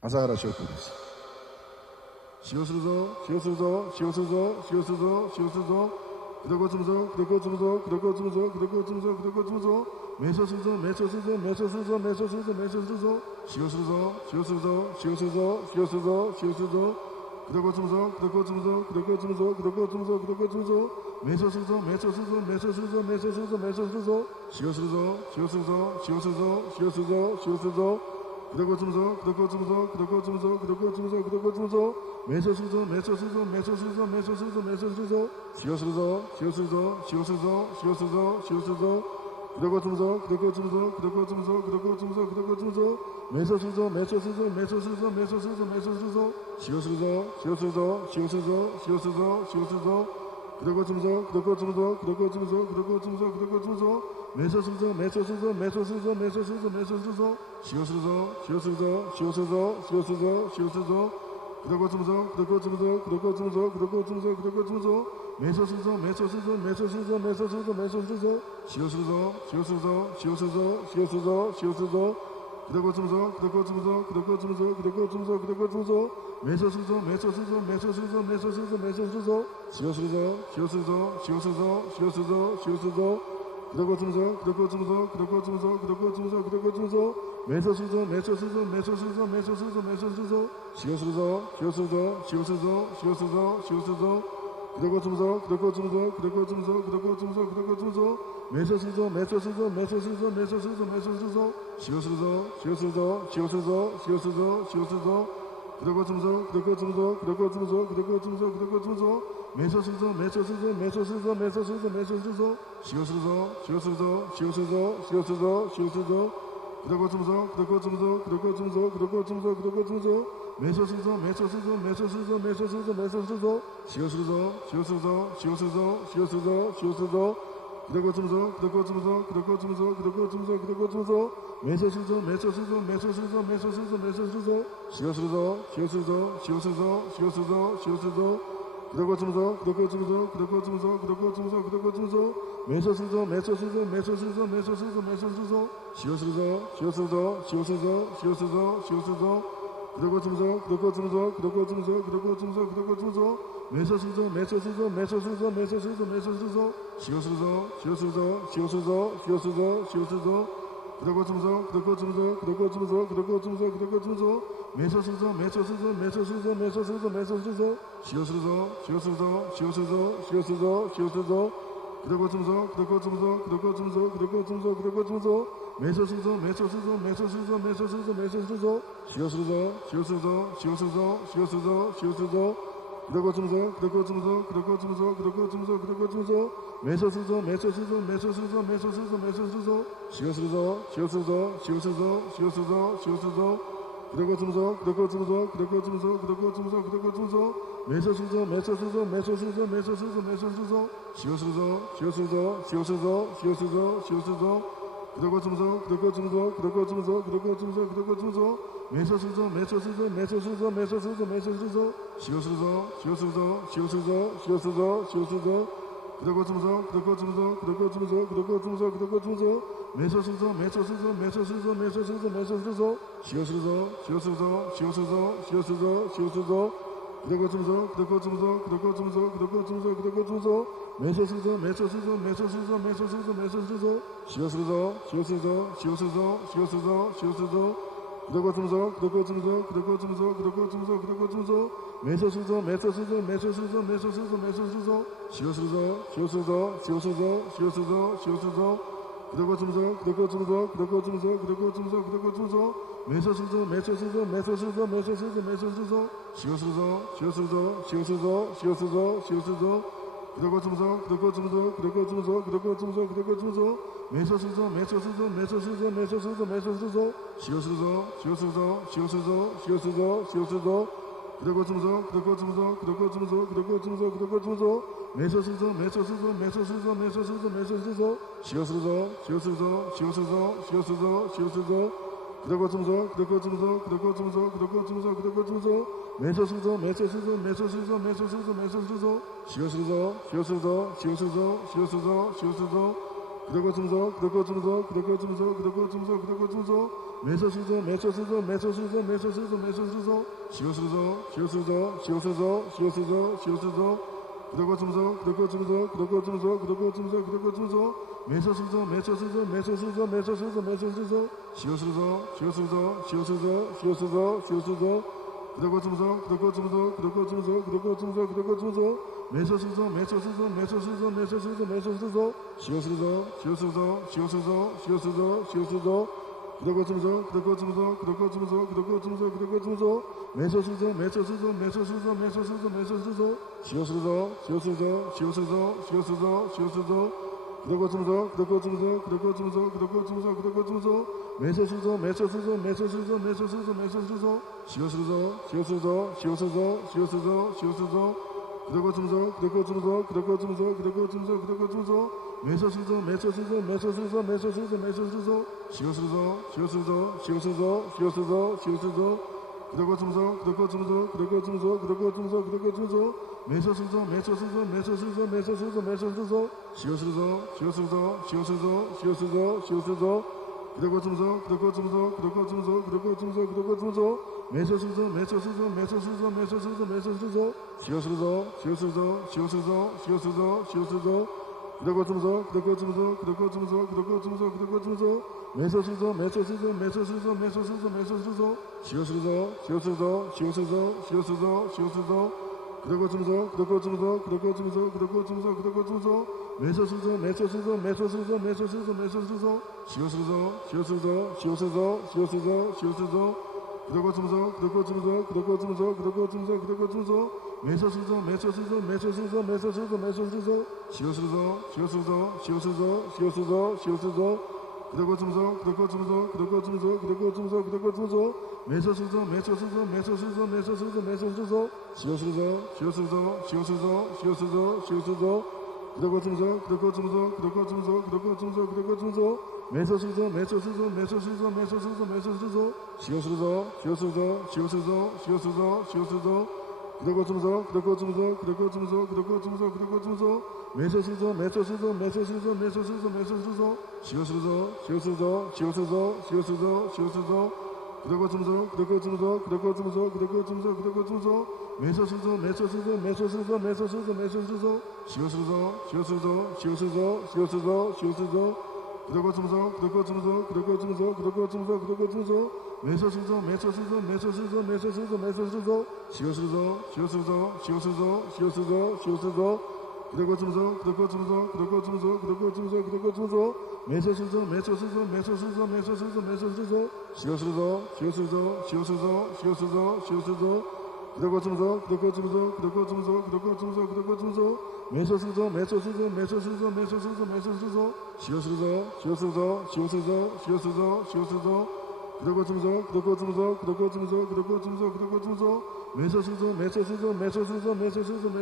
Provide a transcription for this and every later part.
朝原翔子です。使用するぞ、使用するぞ、使用するぞ、使用するぞ、使用するぞ。功徳を積むぞ、功徳を積むぞ、功徳を積むぞ、功徳を積むぞ、功徳を積むぞ。瞑想するぞ、瞑想するぞ、瞑想するぞ、瞑想するぞ、瞑想するぞ。使用するぞ、使用するぞ、使用するぞ、使用するぞ、使用するぞ。功徳を積むぞ、功徳を積むぞ、功徳を積むぞ、功徳を積むぞ、功徳を積むぞ。瞑想するぞ、瞑想するぞ、瞑想するぞ、瞑想するぞ、瞑想するぞ。使用するぞ、使用するぞ、使用するぞ、使用するぞ、使用するぞ。功徳を積むぞ、功徳を積むぞ、功徳を積むぞ、功徳を積むぞ、功徳を積むぞ。瞑想するぞ、瞑想するぞ、瞑想するぞ、瞑想するぞ、瞑想するぞ。使用するぞ、使用するぞ、使用するぞ、使用するぞ、使用するぞ。功徳を積むぞ、功徳を積むぞ、功徳を積むぞ、功徳を積むぞ、功徳を積むぞ。瞑想するぞ、瞑想するぞ、瞑想するぞ、瞑想するぞ、瞑想するぞ。使用するぞ、使用するぞ、使用するぞ、使用するぞ、使用するぞ。功徳を積むぞ、功徳を積むぞ、功徳を積むぞ、功徳を積むぞ、功徳を積むぞ。瞑想するぞ、瞑想するぞ、瞑想するぞ、瞑想するぞ、瞑想するぞ。使用するぞ、使用するぞ、使用するぞ、使用するぞ、使用するぞ。功徳を積むぞ、功徳を積むぞ、功徳を積むぞ、功徳を積むぞ、功徳を積むぞ。瞑想するぞ、瞑想するぞ、瞑想するぞ、瞑想するぞ、瞑想するぞ。使用するぞ、使用するぞ、使用するぞ、使用するぞ、使用するぞ。功徳を積むぞ、功徳を積むぞ、功徳を積むぞ、功徳を積むぞ、功徳を積むぞ。瞑想するぞ、瞑想するぞ、瞑想するぞ、瞑想するぞ、瞑想するぞ。使用するぞ、使用するぞ、使用するぞ、使用するぞ、使用するぞ。功徳を積むぞ、功徳を積むぞ、功徳を積むぞ、功徳を積むぞ、功徳を積むぞ。瞑想するぞ、瞑想するぞ、瞑想するぞ、瞑想するぞ、瞑想するぞ。使用するぞ、使用するぞ、使用するぞ、使用するぞ、使用するぞ。功徳を積むぞ、功徳を積むぞ、功徳を積むぞ、功徳を積むぞ、功徳を積むぞ。瞑想するぞ、瞑想するぞ、瞑想するぞ、瞑想するぞ、瞑想するぞ。使用するぞ、使用するぞ、使用するぞ、使用するぞ、使用するぞ。功徳を積むぞ、功徳を積むぞ、功徳を積むぞ、功徳を積むぞ、功徳を積むぞ。瞑想するぞ、瞑想するぞ、瞑想するぞ、瞑想するぞ、瞑想するぞ。使用するぞ、使用するぞ、使用するぞ、使用するぞ、使用するぞ。功徳を積むぞ、功徳を積むぞ、功徳を積むぞ、功徳を積むぞ、功徳を積むぞ。瞑想するぞ、瞑想するぞ、瞑想するぞ、瞑想するぞ、瞑想するぞ。使用するぞ、使用するぞ、使用するぞ、使用するぞ、使用するぞ。功徳を積むぞ、功徳を積むぞ、功徳を積むぞ、功徳を積むぞ、功徳を積むぞ。瞑想するぞ、瞑想するぞ、瞑想するぞ、瞑想するぞ、瞑想するぞ。使用するぞ、使用するぞ、使用するぞ、使用するぞ、使用するぞ。功徳を積むぞ、功徳を積むぞ、功徳を積むぞ、功徳を積むぞ、功徳を積むぞ。瞑想するぞ、瞑想するぞ、瞑想するぞ、瞑想するぞ、瞑想するぞ。使用するぞ、使用するぞ、使用するぞ、使用するぞ、使用するぞ。功徳を積むぞ、功徳を積むぞ、功徳を積むぞ、功徳を積むぞ、功徳を積むぞ。瞑想するぞ、瞑想するぞ、瞑想するぞ、瞑想するぞ、瞑想するぞ。使用するぞ、使用するぞ、使用するぞ、使用するぞ、使用するぞ。功徳を積むぞ、功徳を積むぞ、功徳を積むぞ、功徳を積むぞ、功徳を積むぞ。瞑想するぞ、瞑想するぞ、瞑想するぞ、瞑想するぞ、瞑想するぞ。使用するぞ、使用するぞ、使用するぞ、使用するぞ、使用するぞ。功徳を積むぞ、功徳を積むぞ、功徳を積むぞ、功徳を積むぞ、功徳を積むぞ。瞑想するぞ、瞑想するぞ、瞑想するぞ、瞑想するぞ、瞑想するぞ。使用するぞ、使用するぞ、使用するぞ、使用するぞ、使用するぞ。功徳を積むぞ、功徳を積むぞ、功徳を積むぞ、功徳を積むぞ、功徳を積むぞ。瞑想するぞ、瞑想するぞ、瞑想するぞ、瞑想するぞ、瞑想するぞ。使用するぞ、使用するぞ、使用するぞ、使用するぞ、使用するぞ。功徳を積むぞ、功徳を積むぞ、功徳を積むぞ、功徳を積むぞ、功徳を積むぞ。瞑想するぞ、瞑想するぞ、瞑想するぞ、瞑想するぞ、瞑想するぞ。使用するぞ、使用するぞ、使用するぞ、使用するぞ、使用するぞ。功徳を積むぞ、功徳を積むぞ、功徳を積むぞ、功徳を積むぞ、功徳を積むぞ。瞑想するぞ、瞑想するぞ、瞑想するぞ、瞑想するぞ、瞑想するぞ。使用するぞ、使用するぞ、使用するぞ、使用するぞ、使用するぞ。功徳を積むぞ、功徳を積むぞ、功徳を積むぞ、功徳を積むぞ、功徳を積むぞ。瞑想するぞ、瞑想するぞ、瞑想するぞ、瞑想するぞ、瞑想するぞ。使用するぞ、使用するぞ、使用するぞ、使用するぞ、使用するぞ。功徳を積むぞ、功徳を積むぞ、功徳を積むぞ、功徳を積むぞ、功徳を積むぞ。瞑想するぞ、瞑想するぞ、瞑想するぞ、瞑想するぞ、瞑想するぞ。使用するぞ、使用するぞ、使用するぞ、使用するぞ、使用するぞ。功徳を積むぞ、功徳を積むぞ、功徳を積むぞ、功徳を積むぞ、功徳を積むぞ。瞑想するぞ、瞑想するぞ、瞑想するぞ、瞑想するぞ、瞑想するぞ。使用するぞ、使用するぞ、使用するぞ、使用するぞ、使用するぞ。功徳を積むぞ、功徳を積むぞ、功徳を積むぞ、功徳を積むぞ、功徳を積むぞ。瞑想するぞ、瞑想するぞ、瞑想するぞ、瞑想するぞ、瞑想するぞ。使用するぞ、使用するぞ、使用するぞ、使用するぞ、使用するぞ。功徳を積むぞ、功徳を積むぞ、功徳を積むぞ、功徳を積むぞ、功徳を積むぞ。瞑想するぞ、瞑想するぞ、瞑想するぞ、瞑想するぞ、瞑想するぞ。使用するぞ、使用するぞ、使用するぞ、使用するぞ、使用するぞ。功徳を積むぞ、功徳を積むぞ、功徳を積むぞ、功徳を積むぞ、功徳を積むぞ。瞑想するぞ、瞑想するぞ、瞑想するぞ、瞑想するぞ、瞑想するぞ。使用するぞ、使用するぞ、使用するぞ、使用するぞ、使用するぞ。功徳を積むぞ、功徳を積むぞ、功徳を積むぞ、功徳を積むぞ、功徳を積むぞ。瞑想するぞ、瞑想するぞ、瞑想するぞ、瞑想するぞ、瞑想するぞ。使用するぞ、使用するぞ、使用するぞ、使用するぞ、使用するぞ。功徳を積むぞ、功徳を積むぞ、功徳を積むぞ、功徳を積むぞ、功徳を積むぞ。 매서수소 매서수소 매서수소 매서수소 매서수소 시오수소 시오수소 시오수소 시오수소 시오수소 구독고침소 구독고침소 구독고침소 구독고침소 구독고침소 매서수소 매서수소 매서수소 매서수소 매서수소 시오수소 시오수소 시오수소 시오수소 시오수소 구독고침소 구독고침소 구독고침소 구독고침소 구독고침소 매서수소 매서수소 매서수소 매서수소 매서수소 시오수소 시오수소 시오수소 시오수소 시오수소 구독고침소 구독고침소 구독고침소 구독고침소 구독고침소 매서수소 매서수소 매서수소 매서수소 매서수소 시오수소 시오수소 시오수소 시오수소 시오수소 구독고침소 구독고침소 구독고침소 구독고침소 구독고침소 매서수소 매서수소 매서수소 매서수소 매서수소 시오수소 시오수소 시오수소 시오수소 시오수소 구독고침소 구독고침소 구독고침소 구독고침소 구독고침소 매서수소 매서수소 매서수소 매서수소 매서수소 시오수소 시오수소 시오수소 시오수소 시오수소 구독고침소 구독고침소 구독고침소 구독고침소 구독고침소 매서수소 매서수소 매서수소 매서수소 매서수소 시오수소 시오수소 시오수소 시오수소 시오수소 구독고침소 구독고침소 구독고침소 구독고침소 구독고침소 매서수소 매서수소 매서수소 매서수소 매서수소 시오수소 시오수소 시오수소 시오수소 시오수소 구독고침소 구독고침소 구독고침소 구독고침소 구독고침소 매서수소 매서수소 매서수소 매서수소 매서수소 시오수소 시오수소 시오수소 시오수소 시오수소 구독고침소 구독고침소 구독고침소 구독고침소 구독고침소 매서수소 매서수소 매서수소 매서수소 매서수소 시오수소 시오수소 시오수소 시오수소 시오수소 구독고침소 구독고침소 구독고침소 구독고침소 구독고침소 매서수소 매서수소 매서수소 매서수소 매서수소 시오수소 시오수소 시오수소 시오수소 시오수소 구독고침소 구독고침소 구독고침소 구독고침소 구독고침소 매서수소 매서수소 매서수소 매서수소 매서수소 시오수소 시오수소 시오수소 시오수소 시오수소 구독고침소 구독고침소 구독고침소 구독고침소 구독고침소 매서수소 매서수소 매서수소 매서수소 매서수소 시오수소 시오수소 시오수소 시오수소 시오수소 구독고침소 구독고침소 구독고침소 구독고침소 구독고침소 매서수소 매서수소 매서수소 매서수소 매서수소 시오수소 시오수소 시오수소 시오수소 시오수소 구독고침소 구독고침소 구독고침소 구독고침소 구독고침소 매서수소 매서수소 매서수소 매서수소 매서수소 시오수소 시오수소 시오수소 시오수소 시오수소 구독고침소 구독고침소 구독고침소 구독고침소 구독고침소 매서수소 매서수소 매서수소 매서수소 매서수소 시오수소 시오수소 시오수소 시오수소 시오수소 구독고침소 구독고침소 구독고침소 구독고침소 구독고침소 매서수소 매서수소 매서수소 매서수소 매서수소 시오수소 시오수소 시오수소 시오수소 시오수소 구독고침소 구독고침소 구독고침소 구독고침소 구독고침소 매서수소 매서수소 매서수소 매서수소 매서수소 시오수소 시오수소 시오수소 시오수소 시오수소 구독고침소 구독고침소 구독고침소 구독고침소 구독고침소 매서수소 매서수소 매서수소 매서수소 매서수소 시오수소 시오수소 시오수소 시오수소 시오수소 구독고침소 구독고침소 구독고침소 구독고침소 구독고침소 매서수소 매서수소 매서수소 매서수소 매서수소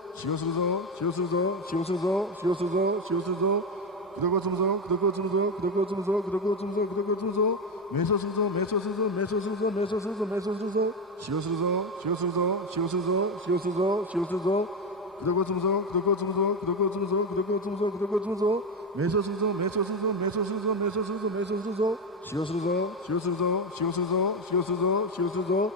시오수소 시오수소 시오수소 시오수소 시오수소 구독고침소 구독고침소 구독고침소 구독고침소 구독고침소 매서수소 매서수소 매서수소 매서수소 매서수소 시오수소 시오수소 시오수소 시오수소 시오수소 구독고침소 구독고침소 구독고침소 구독고침소 구독고침소 매서수소 매서수소 매서수소 매서수소 매서수소 시오수소 시오수소 시오수소 시오수소 시오수소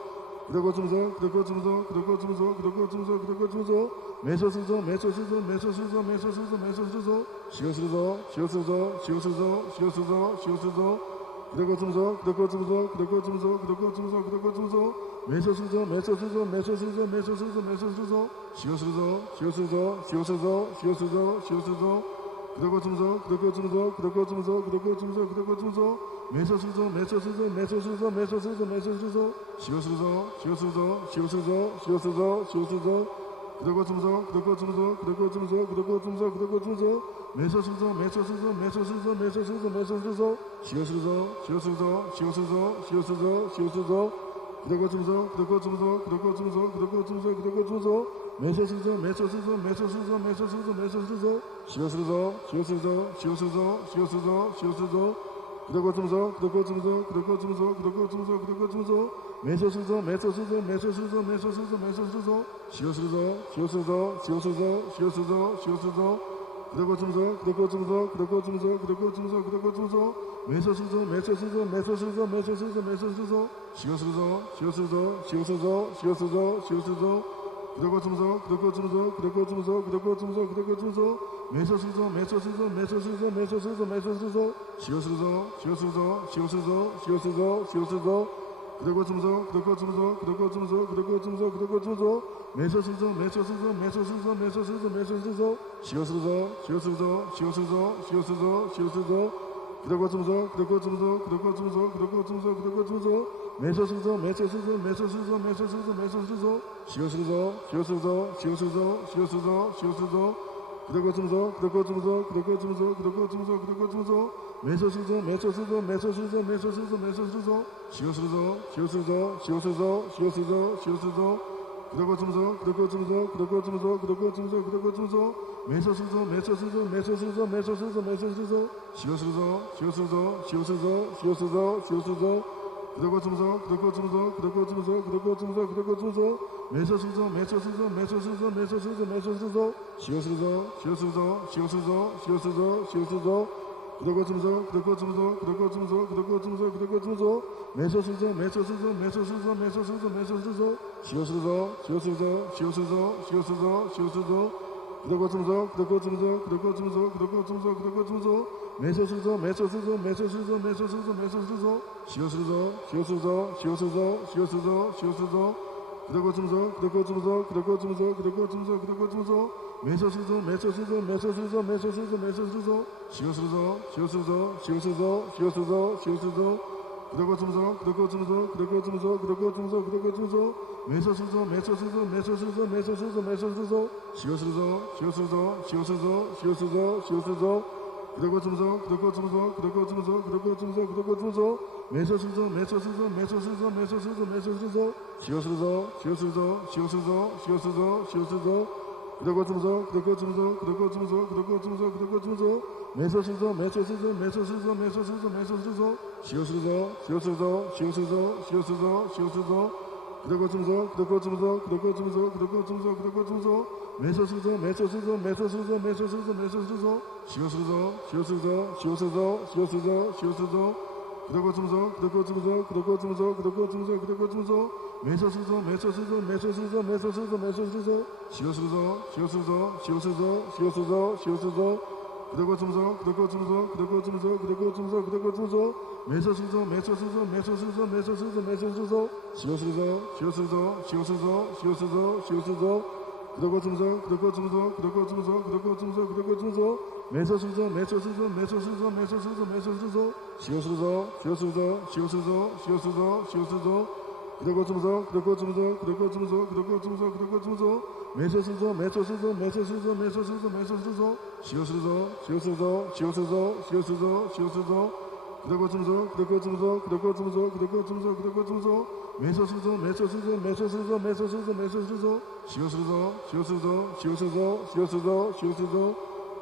구독고침소 구독고침소 구독고침소 구독고침소 구독고침소 매서수소 매서수소 매서수소 매서수소 매서수소 시오수소 시오수소 시오수소 시오수소 시오수소 구독고침소 구독고침소 구독고침소 구독고침소 구독고침소 매서수소 매서수소 매서수소 매서수소 매서수소 시오수소 시오수소 시오수소 시오수소 시오수소 구독고침소 구독고침소 구독고침소 구독고침소 구독고침소 매서수소 매서수소 매서수소 매서수소 매서수소 시오수소 시오수소 시오수소 시오수소 시오수소 구독고침소 구독고침소 구독고침소 구독고침소 구독고침소 매서수소 매서수소 매서수소 매서수소 매서수소 시오수소 시오수소 시오수소 시오수소 시오수소 구독고침소 구독고침소 구독고침소 구독고침소 구독고침소 매서수소 매서수소 매서수소 매서수소 매서수소 시오수소 시오수소 시오수소 시오수소 시오수소 그대고 주무소 그대고 주무소 그대고 주무소 그대고 주무소 그대고 주무소 매서수소 매서수소 매서수소 매서수소 매서수소 시오수소 시오수소 시오수소 시오수소 시오수소 그대고 주무소 그대고 주무소 그대고 주무소 그대고 주무소 그대고 주무소 매서수소 매서수소 매서수소 매서수소 매서수소 시오수소 시오수소 시오수소 시오수소 시오수소 그대고 주무소 그대고 주무소 그대고 주무소 그대고 주무소 그대고 주무소 매서수소 매서수소 매서수소 매서수소 매서수소 시오수소 시오수소 시오수소 시오수소 시오수소 그대고 주무소 그대고 주무소 그대고 주무소 그대고 주무소 그대고 주무소 매서수소 매서수소 매서수소 매서수소 매서수소 시오수소 시오수소 시오수소 시오수소 시오수소 그대고 주무소 그대고 주무소 그대고 주무소 그대고 주무소 그대고 주무소 매서수소 매서수소 매서수소 매서수소 매서수소 시오수소 시오수소 시오수소 시오수소 시오수소 그대고 주무소 그대고 주무소 그대고 주무소 그대고 주무소 그대고 주무소 매서수소 매서수소 매서수소 매서수소 매서수소 시오수소 시오수소 시오수소 시오수소 시오수소 그대고 주무소 그대고 주무소 그대고 주무소 그대고 주무소 그대고 주무소 매서수소 매서수소 매서수소 매서수소 매서수소 시오수소 시오수소 시오수소 시오수소 시오수소 그대고 주무소 그대고 주무소 그대고 주무소 그대고 주무소 그대고 주무소 매서수소 매서수소 매서수소 매서수소 매서수소 시오수소 시오수소 시오수소 시오수소 시오수소 그대고 주무소 그대고 주무소 그대고 주무소 그대고 주무소 그대고 주무소 매서수소 매서수소 매서수소 매서수소 매서수소 시오수소 시오수소 시오수소 시오수소 시오수소 그대고 주무소 그대고 주무소 그대고 주무소 그대고 주무소 그대고 주무소 매서수소 매서수소 매서수소 매서수소 매서수소 시오수소 시오수소 시오수소 시오수소 시오수소 그대고 주무소 그대고 주무소 그대고 주무소 그대고 주무소 그대고 주무소 매서수소 매서수소 매서수소 매서수소 매서수소 시오수소 시오수소 시오수소 시오수소 시오수소 그대고 주무소 그대고 주무소 그대고 주무소 그대고 주무소 그대고 주무소 매서수소 매서수소 매서수소 매서수소 매서수소 시오수소 시오수소 시오수소 시오수소 시오수소 그대고 주무소 그대고 주무소 그대고 주무소 그대고 주무소 그대고 주무소 매서수소 매서수소 매서수소 매서수소 매서수소 시오수소 시오수소 시오수소 시오수소 시오수소 그대고 주무소 그대고 주무소 그대고 주무소 그대고 주무소 그대고 주무소 매서수소 매서수소 매서수소 매서수소 매서수소 시오수소 시오수소 시오수소 시오수소 시오수소 그대고 주무소 그대고 주무소 그대고 주무소 그대고 주무소 그대고 주무소 매서수소 매서수소 매서수소 매서수소 매서수소 시오수소 시오수소 시오수소 시오수소 시오수소 그대고 주무소 그대고 주무소 그대고 주무소 그대고 주무소 그대고 주무소 매서수소 매서수소 매서수소 매서수소 매서수소 시오수소 시오수소 시오수소 시오수소 시오수소 그대고 주무소 그대고 주무소 그대고 주무소 그대고 주무소 그대고 주무소 매서수소 매서수소 매서수소 매서수소 매서수소 시오수소 시오수소 시오수소 시오수소 시오수소 그대고 주무소 그대고 주무소 그대고 주무소 그대고 주무소 그대고 주무소 매서수소 매서수소 매서수소 매서수소 매서수소 시오수소 시오수소 시오수소 시오수소 시오수소 그대고 주무소 그대고 주무소 그대고 주무소 그대고 주무소 그대고 주무소 매서수소 매서수소 매서수소 매서수소 매서수소 시오수소 시오수소 시오수소 시오수소 시오수소 그대고 주무소 그대고 주무소 그대고 주무소 그대고 주무소 그대고 주무소 매서수소 매서수소 매서수소 매서수소 매서수소 시오수소 시오수소 시오수소 시오수소 시오수소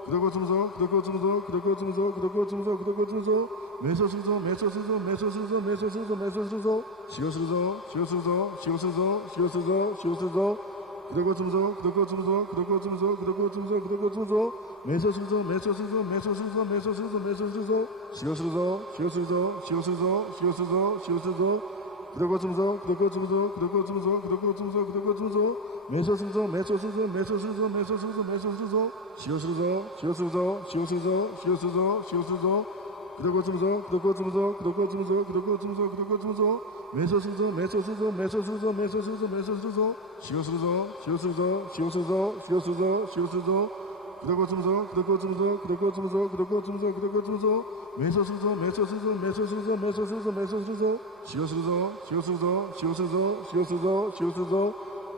그대고 주무소 그대고 주무소 그대고 주무소 그대고 주무소 그대고 주무소 매서수소 매서수소 매서수소 매서수소 매서수소 시오수소 시오수소 시오수소 시오수소 시오수소 그대고 주무소 그대고 주무소 그대고 주무소 그대고 주무소 그대고 주무소 매서수소 매서수소 매서수소 매서수소 매서수소 시오수소 시오수소 시오수소 시오수소 시오수소 그대고 주무소 그대고 주무소 그대고 주무소 그대고 주무소 그대고 주무소 매서수소 매서수소 매서수소 매서수소 매서수소 시오수소 시오수소 시오수소 시오수소 시오수소 그대고 주무소 그대고 주무소 그대고 주무소 그대고 주무소 그대고 주무소 매서수소 매서수소 매서수소 매서수소 매서수소 시오수소 시오수소 시오수소 시오수소 시오수소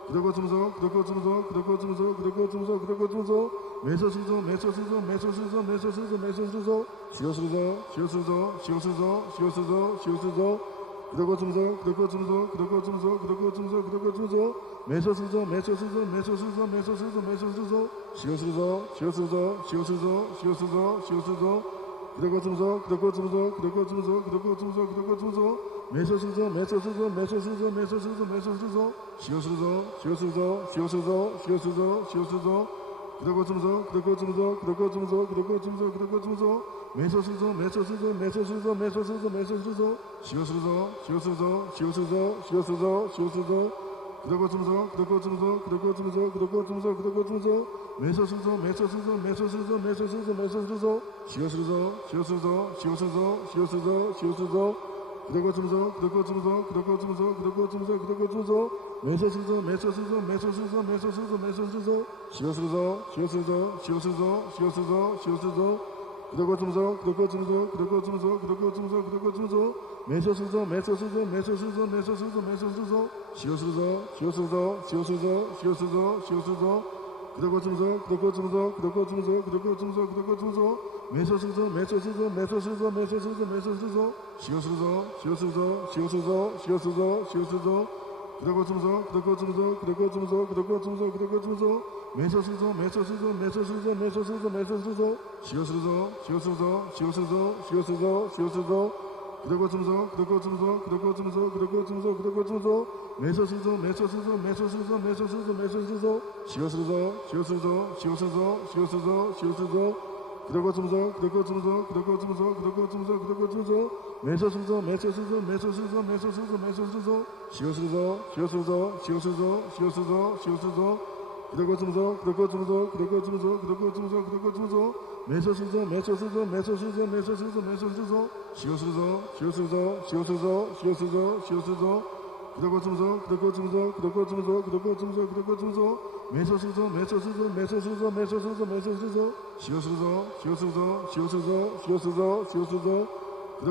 그대고 주무소 그대고 주무소 그대고 주무소 그대고 주무소 그대고 주무소 매서수소 매서수소 매서수소 매서수소 매서수소 시오수소 시오수소 시오수소 시오수소 시오수소 그대고 주무소 그대고 주무소 그대고 주무소 그대고 주무소 그대고 주무소 매서수소 매서수소 매서수소 매서수소 매서수소 시오수소 시오수소 시오수소 시오수소 시오수소 그대고 주무소 그대고 주무소 그대고 주무소 그대고 주무소 그대고 주무소 매서수소 매서수소 매서수소 매서수소 매서수소 시오수소 시오수소 시오수소 시오수소 시오수소 그러고 주무소 그러고 주무소 그러고 주무소 그러고 주무소 그러고 주무소 매소수소 매소수소 매소수소 매소수소 매소수소 시오수소 시오수소 시오수소 시오수소 시오수소 그러고 주무소 그러고 주무소 그러고 주무소 그러고 주무소 그러고 주무소 매소수소 매소수소 매소수소 매소수소 매소수소 시오수소 시오수소 시오수소 시오수소 시오수소 그러고 주무소 그러고 주무소 그러고 주무소 그러고 주무소 그러고 주무소 매소수소 매소수소 매소수소 매소수소 매소수소 시오수소 시오수소 시오수소 시오수소 시오수소 그러고 주무소 그러고 주무소 그러고 주무소 그러고 주무소 그러고 주무소 매소수소 매소수소 매소수소 매소수소 매소수소 시오수소 시오수소 시오수소 시오수소 시오수소 그러고 주무소 그러고 주무소 그러고 주무소 그러고 주무소 그러고 주무소 매소수소 매소수소 매소수소 매소수소 매소수소 시오수소 시오수소 시오수소 시오수소 시오수소 그러고 주무소 그러고 주무소 그러고 주무소 그러고 주무소 그러고 주무소 매소수소 매소수소 매소수소 매소수소 매소수소 시오수소 시오수소 시오수소 시오수소 시오수소 그러고 주무소 그러고 주무소 그러고 주무소 그러고 주무소 그러고 주무소 매소수소 매소수소 매소수소 매소수소 매소수소 시오수소 시오수소 시오수소 시오수소 시오수소 그러고 주무소 그러고 주무소 그러고 주무소 그러고 주무소 그러고 주무소 매소수소 매소수소 매소수소 매소수소 매소수소 시오수소 시오수소 시오수소 시오수소 시오수소 그러고 주무소 그러고 주무소 그러고 주무소 그러고 주무소 그러고 주무소 매소수소 매소수소 매소수소 매소수소 매소수소 시오수소 시오수소 시오수소 시오수소 시오수소 그러고 주무소 그러고 주무소 그러고 주무소 그러고 주무소 그러고 주무소 매소수소 매소수소 매소수소 매소수소 매소수소 시오수소 시오수소 시오수소 시오수소 시오수소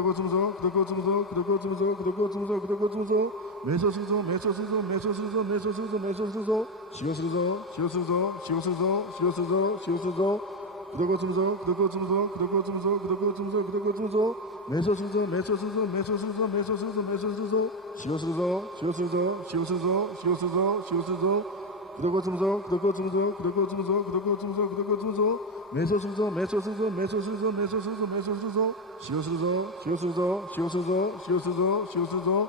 그러고 주무소 그러고 주무소 그러고 주무소 그러고 주무소 그러고 주무소 매소수소 매소수소 매소수소 매소수소 매소수소 시오수소 시오수소 시오수소 시오수소 시오수소 그러고 주무소 그러고 주무소 그러고 주무소 그러고 주무소 그러고 주무소 매소수소 매소수소 매소수소 매소수소 매소수소 시오수소 시오수소 시오수소 시오수소 시오수소 그러고 주무소 그러고 주무소 그러고 주무소 그러고 주무소 그러고 주무소 매소수소 매소수소 매소수소 매소수소 매소수소 시오수소 시오수소 시오수소 시오수소 시오수소 그러고 주무소 그러고 주무소 그러고 주무소 그러고 주무소 그러고 주무소 매소수소 매소수소 매소수소 매소수소 매소수소 시오수소 시오수소 시오수소 시오수소 시오수소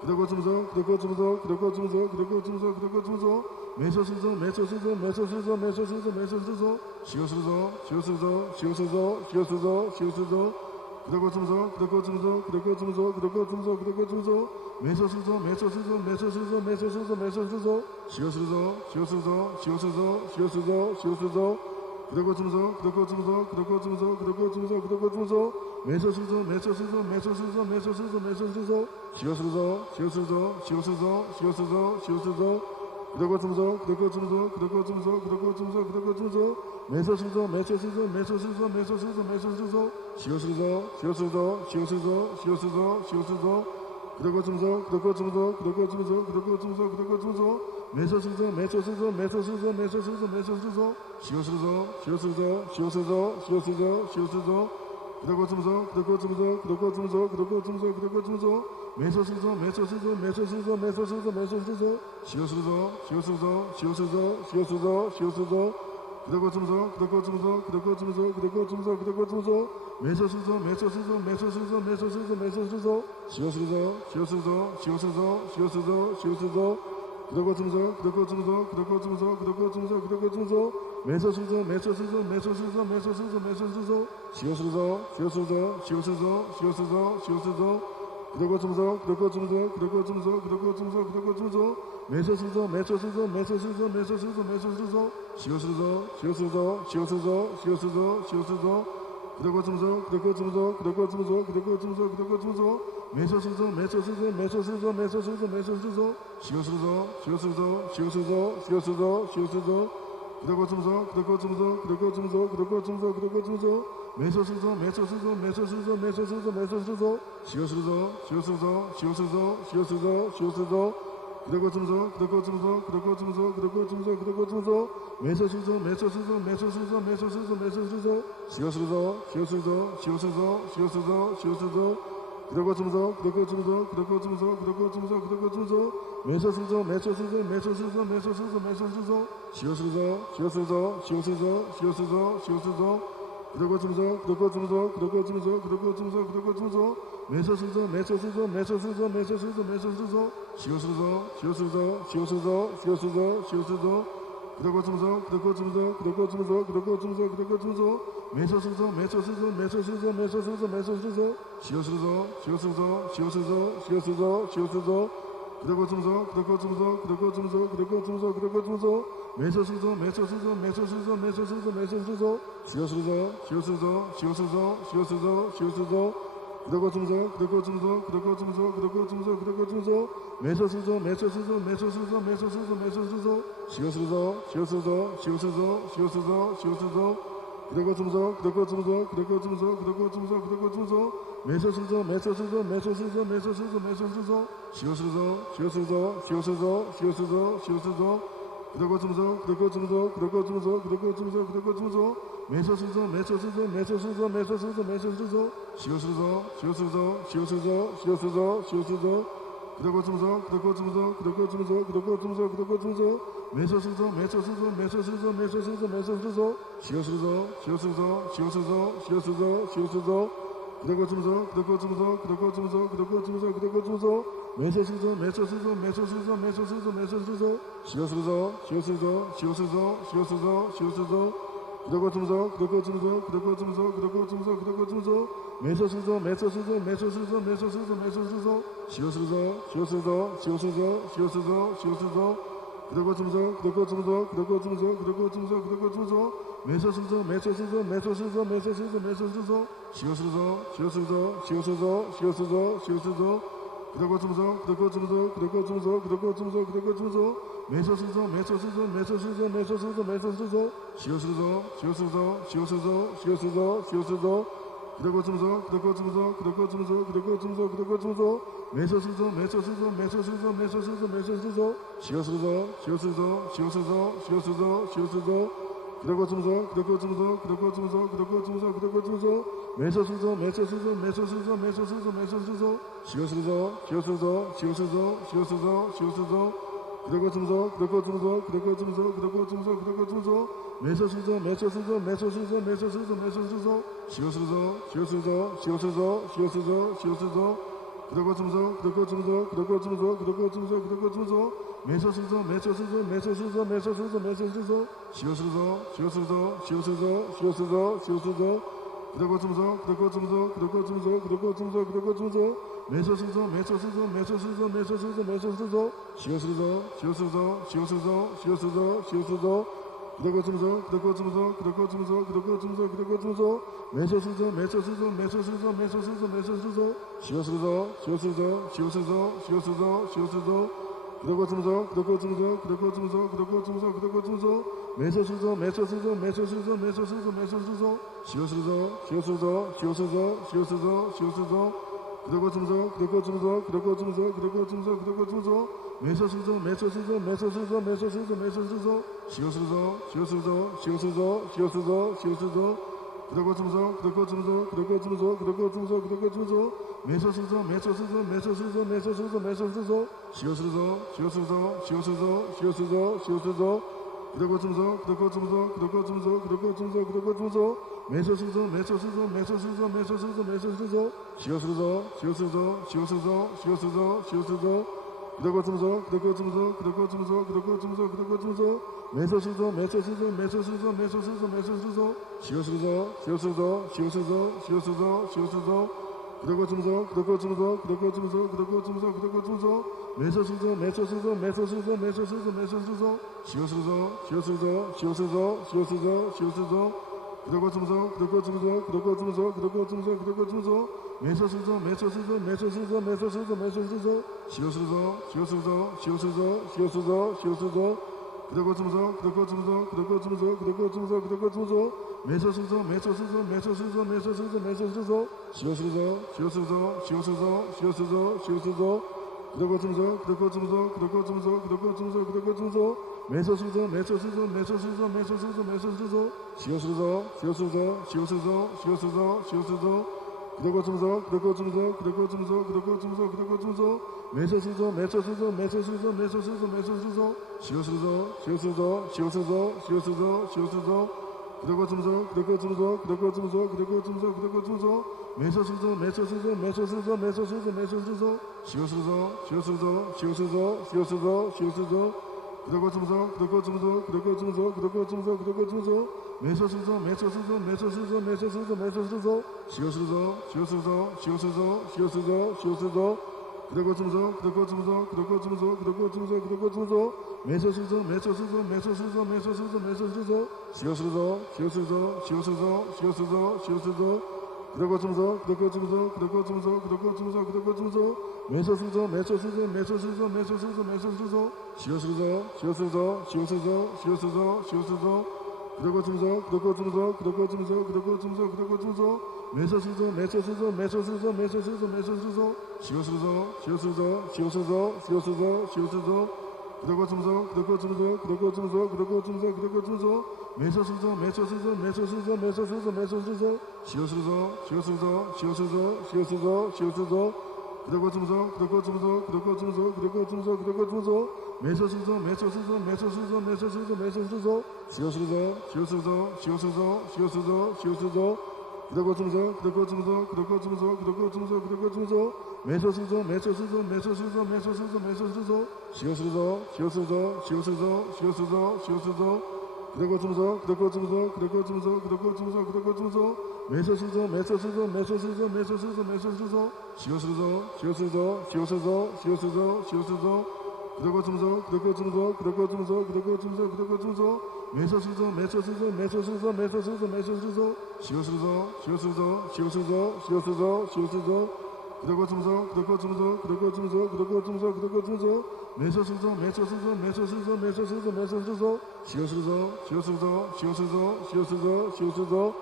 그러고 주무소 그러고 주무소 그러고 주무소 그러고 주무소 그러고 주무소 매소수소 매소수소 매소수소 매소수소 매소수소 시오수소 시오수소 시오수소 시오수소 시오수소 그러고 주무소 그러고 주무소 그러고 주무소 그러고 주무소 그러고 주무소 매소수소 매소수소 매소수소 매소수소 매소수소 시오수소 시오수소 시오수소 시오수소 시오수소 그러고 주무소 그러고 주무소 그러고 주무소 그러고 주무소 그러고 주무소 매소수소 매소수소 매소수소 매소수소 매소수소 시오수소 시오수소 시오수소 시오수소 시오수소 그러고 주무소 그러고 주무소 그러고 주무소 그러고 주무소 그러고 주무소 매소수소 매소수소 매소수소 매소수소 매소수소 시오수소 시오수소 시오수소 시오수소 시오수소 그러고 주무소 그러고 주무소 그러고 주무소 그러고 주무소 그러고 주무소 매소수소 매소수소 매소수소 매소수소 매소수소 시오수소 시오수소 시오수소 시오수소 시오수소 그러고 주무소 그러고 주무소 그러고 주무소 그러고 주무소 그러고 주무소 매소수소 매소수소 매소수소 매소수소 매소수소 시오수소 시오수소 시오수소 시오수소 시오수소 그러고 주무소 그러고 주무소 그러고 주무소 그러고 주무소 그러고 주무소 매소수소 매소수소 매소수소 매소수소 매소수소 시오수소 시오수소 시오수소 시오수소 시오수소 그러고 주무소 그러고 주무소 그러고 주무소 그러고 주무소 그러고 주무소 매소수소 매소수소 매소수소 매소수소 매소수소 시오수소 시오수소 시오수소 시오수소 시오수소 그러고 주무소 그러고 주무소 그러고 주무소 그러고 주무소 그러고 주무소 매소수소 매소수소 매소수소 매소수소 매소수소 시오수소 시오수소 시오수소 시오수소 시오수소 그러고 주무소 그러고 주무소 그러고 주무소 그러고 주무소 그러고 주무소 매소수소 매소수소 매소수소 매소수소 매소수소 시오수소 시오수소 시오수소 시오수소 시오수소 그러고 주무소 그러고 주무소 그러고 주무소 그러고 주무소 그러고 주무소 매소수소 매소수소 매소수소 매소수소 매소수소 시오수소 시오수소 시오수소 시오수소 시오수소 그러고 주무소 그러고 주무소 그러고 주무소 그러고 주무소 그러고 주무소 매소수소 매소수소 매소수소 매소수소 매소수소 시오수소 시오수소 시오수소 시오수소 시오수소 그러고 주무소 그러고 주무소 그러고 주무소 그러고 주무소 그러고 주무소 매소수소 매소수소 매소수소 매소수소 매소수소 시오수소 시오수소 시오수소 시오수소 시오수소 그러고 주무서 그러고 주무서 그러고 주무서 그러고 주무서 그러고 주무서 매서수서 매서수서 매서수서 매서수서 매서수서 시어수서 시어수서 시어수서 시어수서 시어수서 그러고 주무서 그러고 주무서 그러고 주무서 그러고 주무서 그러고 주무서 매서수서 매서수서 매서수서 매서수서 매서수서 시어수서 시어수서 시어수서 시어수서 시어수서 그러고 주무서 그러고 주무서 그러고 주무서 그러고 주무서 그러고 주무서 매서수서 매서수서 매서수서 매서수서 매서수서 시어수서 시어수서 시어수서 시어수서 시어수서 그러고 주무서 그러고 주무서 그러고 주무서 그러고 주무서 그러고 주무서 매서수서 매서수서 매서수서 매서수서 매서수서 시어수서 시어수서 시어수서 시어수서 시어수서 그러고 주무서 그러고 주무서 그러고 주무서 그러고 주무서 그러고 주무서 매서수서 매서수서 매서수서 매서수서 매서수서 시어수서 시어수서 시어수서 시어수서 시어수서 그러고 주무서 그러고 주무서 그러고 주무서 그러고 주무서 그러고 주무서 매서수서 매서수서 매서수서 매서수서 매서수서 시어수서 시어수서 시어수서 시어수서 시어수서 그러고 주무서 그러고 주무서 그러고 주무서 그러고 주무서 그러고 주무서 매서수서 매서수서 매서수서 매서수서 매서수서 시어수서 시어수서 시어수서 시어수서 시어수서 그러고 주무서 그러고 주무서 그러고 주무서 그러고 주무서 그러고 주무서 매서수서 매서수서 매서수서 매서수서 매서수서 시어수서 시어수서 시어수서 시어수서 시어수서 그러고 주무서 그러고 주무서 그러고 주무서 그러고 주무서 그러고 주무서 매서수서 매서수서 매서수서 매서수서 매서수서 시어수서 시어수서 시어수서 시어수서 시어수서 그러고 주무서 그러고 주무서 그러고 주무서 그러고 주무서 그러고 주무서 매서수서 매서수서 매서수서 매서수서 매서수서 시어수서 시어수서 시어수서 시어수서 시어수서 그러고 주무서 그러고 주무서 그러고 주무서 그러고 주무서 그러고 주무서 매서수서 매서수서 매서수서 매서수서 매서수서 시어수서 시어수서 시어수서 시어수서 시어수서 그러고 주무서 그러고 주무서 그러고 주무서 그러고 주무서 그러고 주무서 매서수서 매서수서 매서수서 매서수서 매서수서 시어수서 시어수서 시어수서 시어수서 시어수서 그러고 주무서 그러고 주무서 그러고 주무서 그러고 주무서 그러고 주무서 매서수서 매서수서 매서수서 매서수서 매서수서 시어수서 시어수서 시어수서 시어수서 시어수서 그러고 주무서 그러고 주무서 그러고 주무서 그러고 주무서 그러고 주무서 매서수서 매서수서 매서수서 매서수서 매서수서 시어수서 시어수서 시어수서 시어수서 시어수서 그러고 주무서 그러고 주무서 그러고 주무서 그러고 주무서 그러고 주무서 매서수서 매서수서 매서수서 매서수서 매서수서 시어수서 시어수서 시어수서 시어수서 시어수서 그러고 주무서 그러고 주무서 그러고 주무서 그러고 주무서 그러고 주무서 매서수서 매서수서 매서수서 매서수서 매서수서 시어수서 시어수서 시어수서 시어수서 시어수서 그러고 주무서 그러고 주무서 그러고 주무서 그러고 주무서 그러고 주무서 매서수서 매서수서 매서수서 매서수서 매서수서 시어수서 시어수서 시어수서 시어수서 시어수서 그러고 주무서 그러고 주무서 그러고 주무서 그러고 주무서 그러고 주무서 매서수서 매서수서 매서수서 매서수서 매서수서 시어수서 시어수서 시어수서 시어수서 시어수서 그러고 주무서 그러고 주무서 그러고 주무서 그러고 주무서 그러고 주무서 매서수서 매서수서 매서수서 매서수서 매서수서 시어수서 시어수서 시어수서 시어수서 시어수서 그러고 주무서 그러고 주무서 그러고 주무서 그러고 주무서 그러고 주무서 매서수서 매서수서 매서수서 매서수서 매서수서 시어수서 시어수서 시어수서 시어수서 시어수서 그러고 주무서 그러고 주무서 그러고 주무서 그러고 주무서 그러고 주무서 매서수서 매서수서 매서수서 매서수서 매서수서 시어수서 시어수서 시어수서 시어수서 시어수서 그러고 주무서 그러고 주무서 그러고 주무서 그러고 주무서 그러고 주무서 매서수서 매서수서 매서수서 매서수서 매서수서 시어수서 시어수서 시어수서 시어수서 시어수서 그러고 주무서 그러고 주무서 그러고 주무서 그러고 주무서 그러고 주무서 매서수서 매서수서 매서수서 매서수서 매서수서 시어수서 시어수서 시어수서 시어수서 시어수서 그러고 주무서 그러고 주무서 그러고 주무서 그러고 주무서 그러고 주무서 매서수서 매서수서 매서수서 매서수서 매서수서 시어수서 시어수서 시어수서 시어수서 시어수서 그러고 주무서 그러고 주무서 그러고 주무서 그러고 주무서 그러고 주무서 매서수서 매서수서 매서수서 매서수서 매서수서 시어수서 시어수서 시어수서 시어수서 시어수서 그러고 주무서 그러고 주무서 그러고 주무서 그러고 주무서 그러고 주무서 매서수서 매서수서 매서수서 매서수서 매서수서 시어수서 시어수서 시어수서 시어수서 시어수서 그러고 주무서 그러고 주무서 그러고 주무서 그러고 주무서 그러고 주무서 매서수서 매서수서 매서수서 매서수서 매서수서 시어수서 시어수서 시어수서 시어수서 시어수서 그러고 주무서 그러고 주무서 그러고 주무서 그러고 주무서 그러고 주무서 매서 순서 매서 순서 매서 순서 매서 순서 매서 순서 시오 순서 시오 순서 시오 순서 시오 순서 시오 순서 그러고 주무서 그러고 주무서 그러고 주무서 그러고 주무서 그러고 주무서 매서 순서 매서 순서 매서 순서 매서 순서 매서 순서 시오 순서 시오 순서 시오 순서 시오 순서 시오 순서 그러고 주무서 그러고 주무서 그러고 주무서 그러고 주무서 그러고 주무서 매서 순서 매서 순서 매서 순서 매서 순서 매서 순서 시오 순서 시오 순서 시오 순서 시오 순서 시오 순서 그러고 주무서 그러고 주무서 그러고 주무서 그러고 주무서 그러고 주무서 매서 순서 매서 순서 매서 순서 매서 순서 매서 순서 시오 순서 시오 순서 시오 순서 시오 순서 시오 순서 그러고 주무서 그러고 주무서 그러고 주무서 그러고 주무서 그러고 주무서 매서 순서 매서 순서 매서 순서 매서 순서 매서 순서 시오 순서 시오 순서 시오 순서 시오 순서 시오 순서 그러고 주무서 그러고 주무서 그러고 주무서 그러고 주무서 그러고 주무서 매서 순서 매서 순서 매서 순서 매서 순서 매서 순서 시오 순서 시오 순서 시오 순서 시오 순서 시오 순서 그러고 주무서 그러고 주무서 그러고 주무서 그러고 주무서 그러고 주무서 매서 순서 매서 순서 매서 순서 매서 순서 매서 순서 시오 순서 시오 순서 시오 순서 시오 순서 시오 순서 그러고 주무서 그러고 주무서 그러고 주무서 그러고 주무서 그러고 주무서 매서 순서 매서 순서 매서 순서 매서 순서 매서 순서 시오 순서 시오 순서 시오 순서 시오 순서 시오 순서 그러고 주무서 그러고 주무서 그러고 주무서 그러고 주무서 그러고 주무서 매서 순서 매서 순서 매서 순서 매서 순서 매서 순서 시오 순서 시오 순서 시오 순서 시오 순서 시오 순서 그러고 주무서 그러고 주무서 그러고 주무서 그러고 주무서 그러고 주무서 매서 순서 매서 순서 매서 순서 매서 순서 매서 순서 시오 순서 시오 순서 시오 순서 시오 순서 시오 순서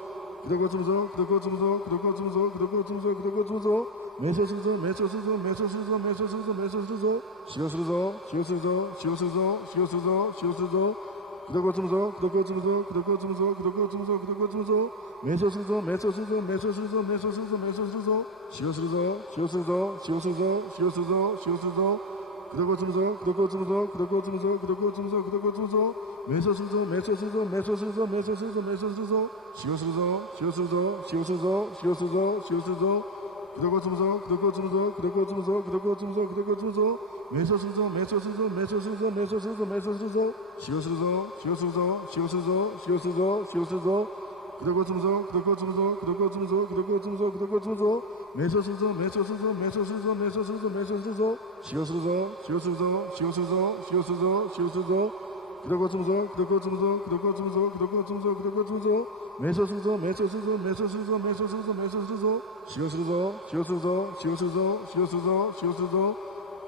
그러고 주무서 그러고 주무서 그러고 주무서 그러고 주무서 그러고 주무서 매서 순서 매서 순서 매서 순서 매서 순서 매서 순서 시오 순서 시오 순서 시오 순서 시오 순서 시오 순서 그러고 주무서 그러고 주무서 그러고 주무서 그러고 주무서 그러고 주무서 매서 순서 매서 순서 매서 순서 매서 순서 매서 순서 시오 순서 시오 순서 시오 순서 시오 순서 시오 순서 그러고 주무서 그러고 주무서 그러고 주무서 그러고 주무서 그러고 주무서 매서 순서 매서 순서 매서 순서 매서 순서 매서 순서 시오 순서 시오 순서 시오 순서 시오 순서 시오 순서 그러고 주무서 그러고 주무서 그러고 주무서 그러고 주무서 그러고 주무서 매서 순서 매서 순서 매서 순서 매서 순서 매서 순서 시오 순서 시오 순서 시오 순서 시오 순서 시오 순서 그러고 주무서 그러고 주무서 그러고 주무서 그러고 주무서 그러고 주무서 매서 순서 매서 순서 매서 순서 매서 순서 매서 순서 시오 순서 시오 순서 시오 순서 시오 순서 시오 순서 그러고 주무서 그러고 주무서 그러고 주무서 그러고 주무서 그러고 주무서 매서 순서 매서 순서 매서 순서 매서 순서 매서 순서 시오 순서 시오 순서 시오 순서 시오 순서 시오 순서 그러고 주무서 그러고 주무서 그러고 주무서 그러고 주무서 그러고 주무서 매서 순서 매서 순서 매서 순서 매서 순서 매서 순서 시오 순서 시오 순서 시오 순서 시오 순서 시오 순서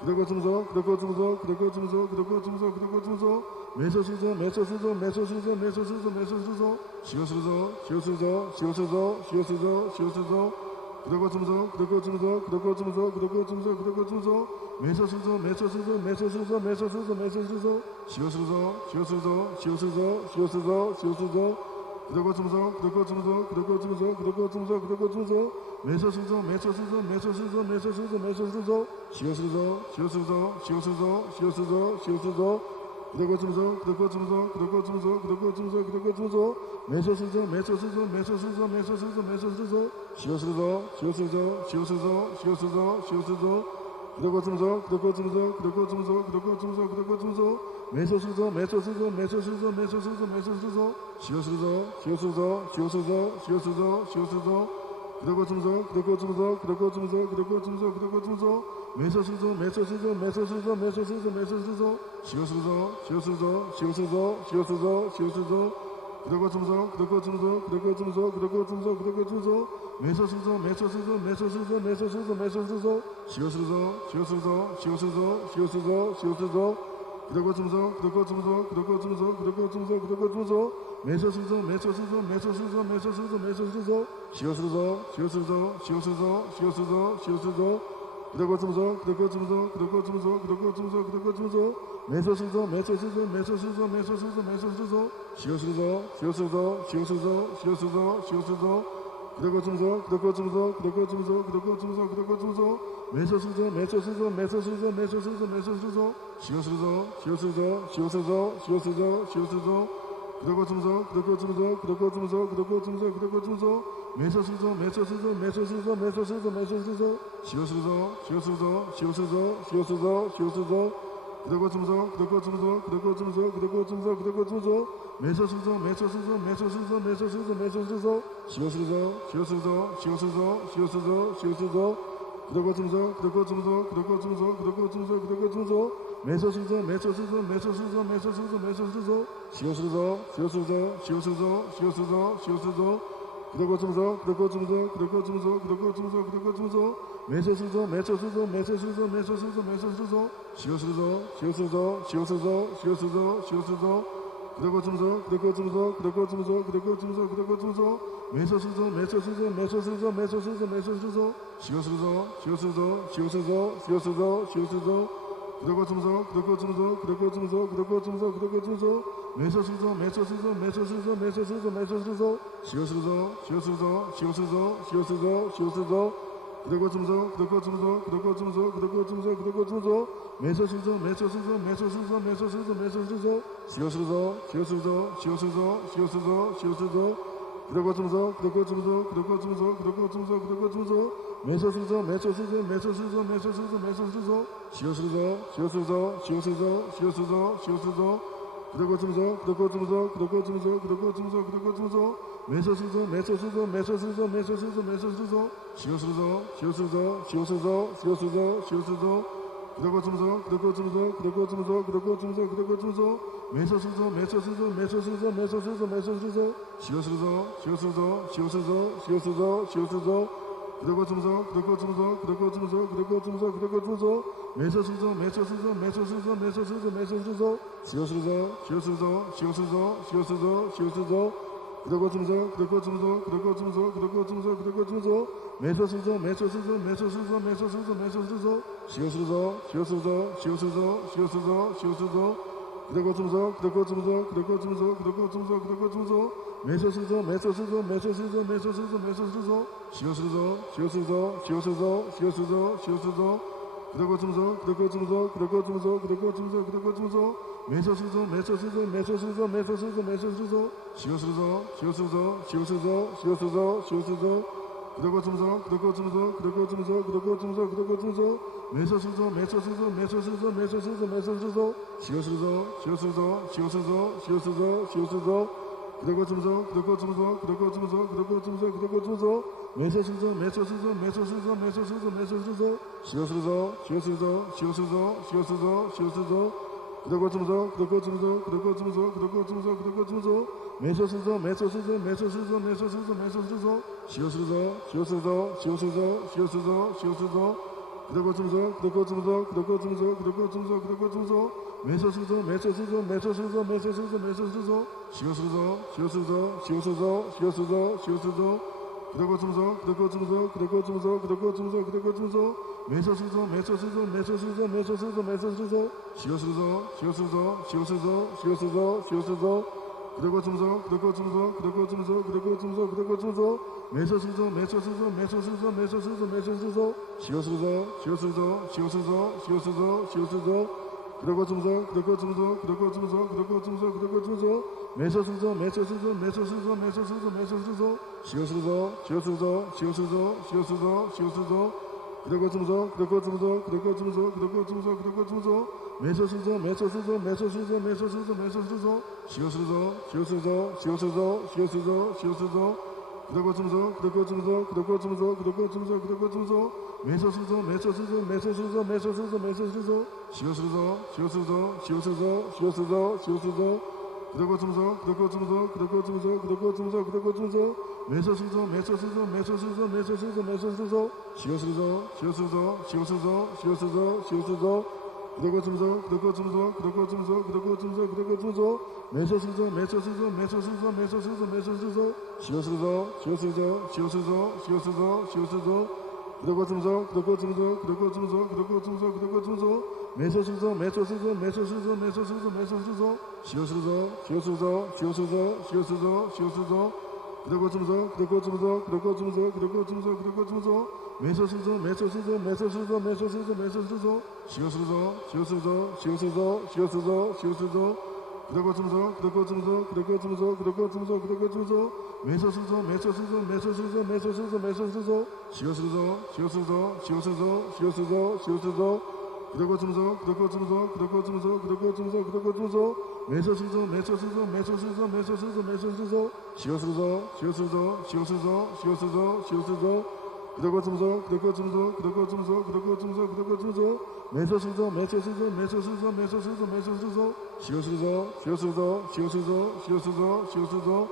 그러고 주무서 그러고 주무서 그러고 주무서 그러고 주무서 그러고 주무서 매서 순서 매서 순서 매서 순서 매서 순서 매서 순서 시오 순서 시오 순서 시오 순서 시오 순서 시오 순서 그러고 주무서 그러고 주무서 그러고 주무서 그러고 주무서 그러고 주무서 매서 순서 매서 순서 매서 순서 매서 순서 매서 순서 시오 순서 시오 순서 시오 순서 시오 순서 시오 순서 그러고 주무서 그러고 주무서 그러고 주무서 그러고 주무서 그러고 주무서 매서 순서 매서 순서 매서 순서 매서 순서 매서 순서 시오 순서 시오 순서 시오 순서 시오 순서 시오 순서 그러고 주무서 그러고 주무서 그러고 주무서 그러고 주무서 그러고 주무서 매서 순서 매서 순서 매서 순서 매서 순서 매서 순서 시오 순서 시오 순서 시오 순서 시오 순서 시오 순서 그러고 주무서 그러고 주무서 그러고 주무서 그러고 주무서 그러고 주무서 매서 순서 매서 순서 매서 순서 매서 순서 매서 순서 시오 순서 시오 순서 시오 순서 시오 순서 시오 순서 그러고 주무서 그러고 주무서 그러고 주무서 그러고 주무서 그러고 주무서 매서 순서 매서 순서 매서 순서 매서 순서 매서 순서 시오 순서 시오 순서 시오 순서 시오 순서 시오 순서 그러고 주무서 그러고 주무서 그러고 주무서 그러고 주무서 그러고 주무서 매서 순서 매서 순서 매서 순서 매서 순서 매서 순서 시오 순서 시오 순서 시오 순서 시오 순서 시오 순서 그러고 주무서 그러고 주무서 그러고 주무서 그러고 주무서 그러고 주무서 매서 순서 매서 순서 매서 순서 매서 순서 매서 순서 시오 순서 시오 순서 시오 순서 시오 순서 시오 순서 그러고 주무서 그러고 주무서 그러고 주무서 그러고 주무서 그러고 주무서 매서 순서 매서 순서 매서 순서 매서 순서 매서 순서 시오 순서 시오 순서 시오 순서 시오 순서 시오 순서 그러고 주무서 그러고 주무서 그러고 주무서 그러고 주무서 그러고 주무서 매서 순서 매서 순서 매서 순서 매서 순서 매서 순서 시오 순서 시오 순서 시오 순서 시오 순서 시오 순서 그대고 주무소 그대고 주무소 그대고 주무소 그대고 주무소 그대고 주무소 매서 순서 매서 순서 매서 순서 매서 순서 매서 순서 시오 순서 시오 순서 시오 순서 시오 순서 시오 순서 그대고 주무소 그대고 주무소 그대고 주무소 그대고 주무소 그대고 주무소 매서 순서 매서 순서 매서 순서 매서 순서 매서 순서 시오 순서 시오 순서 시오 순서 시오 순서 시오 순서 그대고 주무소 그대고 주무소 그대고 주무소 그대고 주무소 그대고 주무소 매서 순서 매서 순서 매서 순서 매서 순서 매서 순서 시오 순서 시오 순서 시오 순서 시오 순서 시오 순서 그대고 주무소 그대고 주무소 그대고 주무소 그대고 주무소 그대고 주무소 매서 순서 매서 순서 매서 순서 매서 순서 매서 순서 시오 순서 시오 순서 시오 순서 시오 순서 시오 순서 그대고 주무소 그대고 주무소 그대고 주무소 그대고 주무소 그대고 주무소 매서 순서 매서 순서 매서 순서 매서 순서 매서 순서 시오 순서 시오 순서 시오 순서 시오 순서 시오 순서 그대고 주무소 그대고 주무소 그대고 주무소 그대고 주무소 그대고 주무소 매서 순서 매서 순서 매서 순서 매서 순서 매서 순서 시오 순서 시오 순서 시오 순서 시오 순서 시오 순서 그대고 주무소 그대고 주무소 그대고 주무소 그대고 주무소 그대고 주무소 매서 순서 매서 순서 매서 순서 매서 순서 매서 순서 시오 순서 시오 순서 시오 순서 시오 순서 시오 순서 그대고 주무소 그대고 주무소 그대고 주무소 그대고 주무소 그대고 주무소 매서 순서 매서 순서 매서 순서 매서 순서 매서 순서 시오 순서 시오 순서 시오 순서 시오 순서 시오 순서 그대고 주무소 그대고 주무소 그대고 주무소 그대고 주무소 그대고 주무소 매서 순서 매서 순서 매서 순서 매서 순서 매서 순서 시오 순서 시오 순서 시오 순서 시오 순서 시오 순서 그대고 주무소 그대고 주무소 그대고 주무소 그대고 주무소 그대고 주무소 매서 순서 매서 순서 매서 순서 매서 순서 매서 순서 시오 순서 시오 순서 시오 순서 시오 순서 시오 순서 그대고 주무소 그대고 주무소 그대고 주무소 그대고 주무소 그대고 주무소 매서 순서 매서 순서 매서 순서 매서 순서 매서 순서 시오 순서 시오 순서 시오 순서 시오 순서 시오 순서 그대고 주무소 그대고 주무소 그대고 주무소 그대고 주무소 그대고 주무소 매서 순서 매서 순서 매서 순서 매서 순서 매서 순서 시오 순서 시오 순서 시오 순서 시오 순서 시오 순서 그대고 주무소 그대고 주무소 그대고 주무소 그대고 주무소 그대고 주무소 매서 순서 매서 순서 매서 순서 매서 순서 매서 순서 시오 순서 시오 순서 시오 순서 시오 순서 시오 순서 그대고 주무소 그대고 주무소 그대고 주무소 그대고 주무소 그대고 주무소 매서 순서 매서 순서 매서 순서 매서 순서 매서 순서 시오 순서 시오 순서 시오 순서 시오 순서 시오 순서 그대고 주무소 그대고 주무소 그대고 주무소 그대고 주무소 그대고 주무소 매서 순서 매서 순서 매서 순서 매서 순서 매서 순서 시오 순서 시오 순서 시오 순서 시오 순서 시오 순서 그대고 주무소 그대고 주무소 그대고 주무소 그대고 주무소 그대고 주무소 매서 순서 매서 순서 매서 순서 매서 순서 매서 순서 시오 순서 시오 순서 시오 순서 시오 순서 시오 순서 그대고 주무소 그대고 주무소 그대고 주무소 그대고 주무소 그대고 주무소 매서 순서 매서 순서 매서 순서 매서 순서 매서 순서 시오 순서 시오 순서 시오 순서 시오 순서 시오 순서 그대고 주무소 그대고 주무소 그대고 주무소 그대고 주무소 그대고 주무소 매서 순서 매서 순서 매서 순서 매서 순서 매서 순서 시오 순서 시오 순서 시오 순서 시오 순서 시오 순서 그대고 주무소 그대고 주무소 그대고 주무소 그대고 주무소 그대고 주무소 매서 순서 매서 순서 매서 순서 매서 순서 매서 순서 시오 순서 시오 순서 시오 순서 시오 순서 시오 순서 그대고 주무소 그대고 주무소 그대고 주무소 그대고 주무소 그대고 주무소 매서 순서 매서 순서 매서 순서 매서 순서 매서 순서 시오 순서 시오 순서 시오 순서 시오 순서 시오 순서 그대고 주무소 그대고 주무소 그대고 주무소 그대고 주무소 그대고 주무소 매서 순서 매서 순서 매서 순서 매서 순서 매서 순서 시오 순서 시오 순서 시오 순서 시오 순서 시오 순서 그대고 주무소 그대고 주무소 그대고 주무소 그대고 주무소 그대고 주무소 매서 순서 매서 순서 매서 순서 매서 순서 매서 순서 시오 순서 시오 순서 시오 순서 시오 순서 시오 순서 그대고 주무소 그대고 주무소 그대고 주무소 그대고 주무소 그대고 주무소 매서 순서 매서 순서 매서 순서 매서 순서 매서 순서 시오 순서 시오 순서 시오 순서 시오 순서 시오 순서 그대고 주무소 그대고 주무소 그대고 주무소 그대고 주무소 그대고 주무소 매서 순서 매서 순서 매서 순서 매서 순서 매서 순서 시오 순서 시오 순서 시오 순서 시오 순서 시오 순서 그대고 주무소 그대고 주무소 그대고 주무소 그대고 주무소 그대고 주무소 매서 순서 매서 순서 매서 순서 매서 순서 매서 순서 시오 순서 시오 순서 시오 순서 시오 순서 시오 순서 그대고 주무소 그대고 주무소 그대고 주무소 그대고 주무소 그대고 주무소 매서 순서 매서 순서 매서 순서 매서 순서 매서 순서 시오 순서 시오 순서 시오 순서 시오 순서 시오 순서 그대고 주무소 그대고 주무소 그대고 주무소 그대고 주무소 그대고 주무소 매서 순서 매서 순서 매서 순서 매서 순서 매서 순서 시오 순서 시오 순서 시오 순서 시오 순서 시오 순서 그대고 주무소 그대고 주무소 그대고 주무소 그대고 주무소 그대고 주무소 매서수소 매서수소 매서수소 매서수소 매서수소 시오수소 시오수소 시오수소 시오수소 시오수소 그대고 주무소 그대고 주무소 그대고 주무소 그대고 주무소 그대고 주무소 매서수소 매서수소 매서수소 매서수소 매서수소 시오수소 시오수소 시오수소 시오수소 시오수소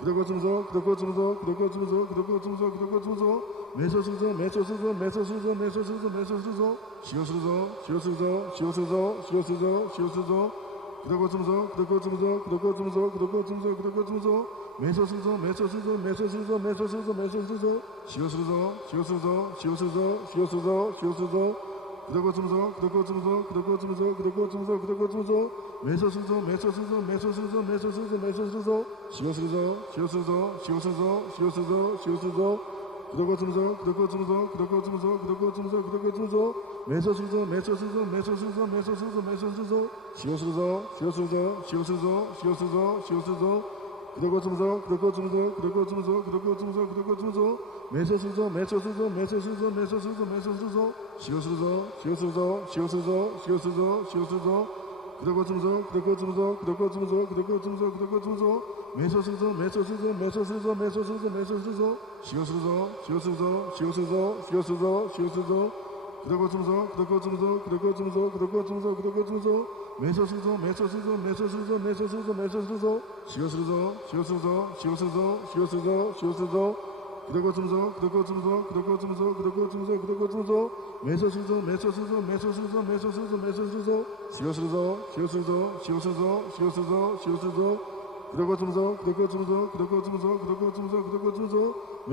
그대고 주무소 그대고 주무소 그대고 주무소 그대고 주무소 그대고 주무소 매서수소 매서수소 매서수소 매서수소 매서수소 시오수소 시오수소 시오수소 시오수소 시오수소 그대고 주무소 그대고 주무소 그대고 주무소 그대고 주무소 그대고 주무소 매서수소 매서수소 매서수소 매서수소 매서수소 시오수소 시오수소 시오수소 시오수소 시오수소 그대고 주무소 그대고 주무소 그대고 주무소 그대고 주무소 그대고 주무소 매서수소 매서수소 매서수소 매서수소 매서수소 시오수소 시오수소 시오수소 시오수소 시오수소 그대고 주무소 그대고 주무소 그대고 주무소 그대고 주무소 그대고 주무소 매서수소 매서수소 매서수소 매서수소 매서수소 시오수소 시오수소 시오수소 시오수소 시오수소 그대고 주무소 그대고 주무소 그대고 주무소 그대고 주무소 그대고 주무소 매서수소 매서수소 매서수소 매서수소 매서수소 시오수소 시오수소 시오수소 시오수소 시오수소 그대고 주무소 그대고 주무소 그대고 주무소 그대고 주무소 그대고 주무소 매서수소 매서수소 매서수소 매서수소 매서수소 시오수소 시오수소 시오수소 시오수소 시오수소 그대고 주무소 그대고 주무소 그대고 주무소 그대고 주무소 그대고 주무소 매서수소 매서수소 매서수소 매서수소 매서수소 시오수소 시오수소 시오수소 시오수소 시오수소 그대고 주무소 그대고 주무소 그대고 주무소 그대고 주무소 그대고 주무소 매서수소 매서수소 매서수소 매서수소 매서수소 시오수소 시오수소 시오수소 시오수소 시오수소 그대고 주무소 그대고 주무소 그대고 주무소 그대고 주무소 그대고 주무소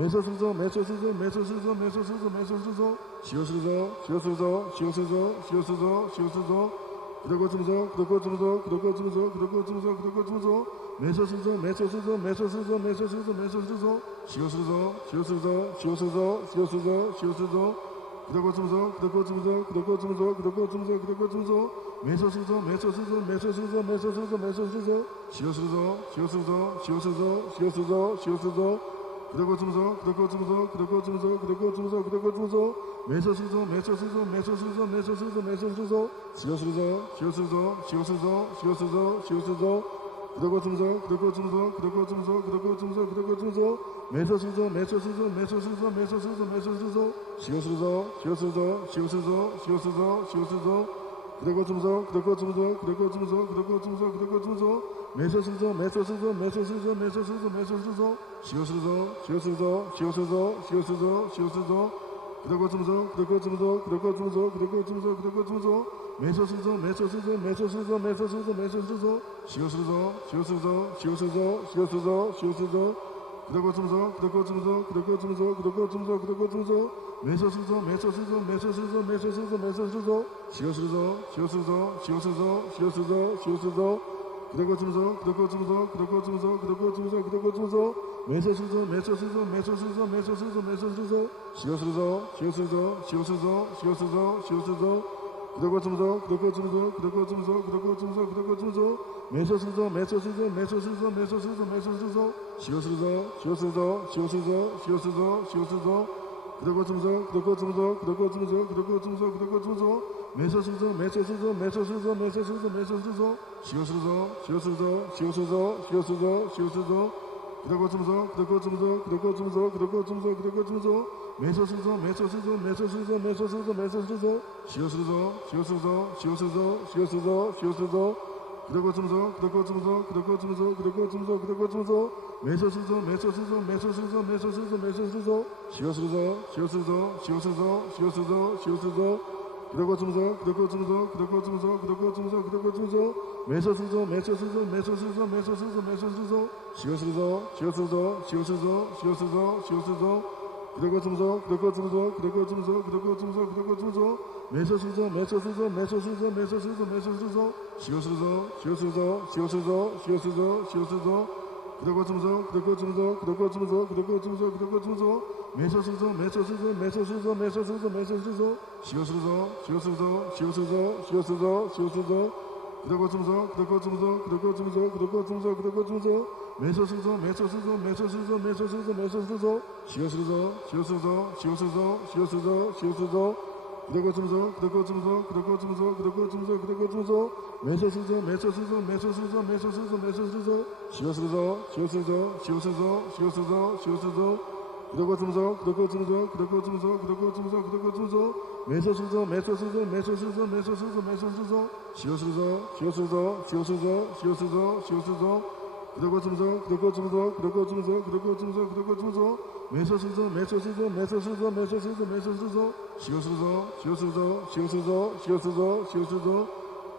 매서수소 매서수소 매서수소 매서수소 매서수소 시오수소 시오수소 시오수소 시오수소 시오수소 그대고 주무소 그대고 주무소 그대고 주무소 그대고 주무소 그대고 주무소 매서수소 매서수소 매서수소 매서수소 매서수소 시오수소 시오수소 시오수소 시오수소 시오수소 그대고 주무소 그대고 주무소 그대고 주무소 그대고 주무소 그대고 주무소 매서수소 매서수소 매서수소 매서수소 매서수소 시오수소 시오수소 시오수소 시오수소 시오수소 그대고 주무소 그대고 주무소 그대고 주무소 그대고 주무소 그대고 주무소 매서수소 매서수소 매서수소 매서수소 매서수소 시오수소 시오수소 시오수소 시오수소 시오수소 그대고 주무소 그대고 주무소 그대고 주무소 그대고 주무소 그대고 주무소 매서수소 매서수소 매서수소 매서수소 매서수소 시오수소 시오수소 시오수소 시오수소 시오수소 그대고 주무소 그대고 주무소 그대고 주무소 그대고 주무소 그대고 주무소 매서수소 매서수소 매서수소 매서수소 매서수소 시오수소 시오수소 시오수소 시오수소 시오수소 그대고 주무소 그대고 주무소 그대고 주무소 그대고 주무소 그대고 주무소 매서수소 매서수소 매서수소 매서수소 매서수소 시오수소 시오수소 시오수소 시오수소 시오수소 그대고 주무소 그대고 주무소 그대고 주무소 그대고 주무소 그대고 주무소 매서수소 매서수소 매서수소 매서수소 매서수소 시오수소 시오수소 시오수소 시오수소 시오수소 그대고 주무소 그대고 주무소 그대고 주무소 그대고 주무소 그대고 주무소 매서수소 매서수소 매서수소 매서수소 매서수소 시오수소 시오수소 시오수소 시오수소 시오수소 그대고 주무소 그대고 주무소 그대고 주무소 그대고 주무소 그대고 주무소 매서수소 매서수소 매서수소 매서수소 매서수소 시오수소 시오수소 시오수소 시오수소 시오수소 그대고 주무소 그대고 주무소 그대고 주무소 그대고 주무소 그대고 주무소 매서수소 매서수소 매서수소 매서수소 매서수소 시오수소 시오수소 시오수소 시오수소 시오수소 그대고 주무소 그대고 주무소 그대고 주무소 그대고 주무소 그대고 주무소 매서수소 매서수소 매서수소 매서수소 매서수소 시오수소 시오수소 시오수소 시오수소 시오수소 그대고 주무소 그대고 주무소 그대고 주무소 그대고 주무소 그대고 주무소 매서수소 매서수소 매서수소 매서수소 매서수소 시오수소 시오수소 시오수소 시오수소 시오수소 그대고 주무소 그대고 주무소 그대고 주무소 그대고 주무소 그대고 주무소 매서수소 매서수소 매서수소 매서수소 매서수소 시오수소 시오수소 시오수소 시오수소 시오수소 그대고 주무소 그대고 주무소 그대고 주무소 그대고 주무소 그대고 주무소 매서수소 매서수소 매서수소 매서수소 매서수소 시오수소 시오수소 시오수소 시오수소 시오수소 그대고 주무소 그대고 주무소 그대고 주무소 그대고 주무소 그대고 주무소 매서수소 매서수소 매서수소 매서수소 매서수소 시오수소 시오수소 시오수소 시오수소 시오수소 그대고 주무소 그대고 주무소 그대고 주무소 그대고 주무소 그대고 주무소 매서수소 매서수소 매서수소 매서수소 매서수소 시오수소 시오수소 시오수소 시오수소 시오수소 그대고침소 그대고침소 그대고침소 그대고침소 그대고침소 매소수소 매소수소 매소수소 매소수소 매소수소 시오수소 시오수소 시오수소 시오수소 시오수소 그대고침소 그대고침소 그대고침소 그대고침소 그대고침소 매소수소 매소수소 매소수소 매소수소 매소수소 시오수소 시오수소 시오수소 시오수소 시오수소 그대고침소 그대고침소 그대고침소 그대고침소 그대고침소 매소수소 매소수소 매소수소 매소수소 매소수소 시오수소 시오수소 시오수소 시오수소 시오수소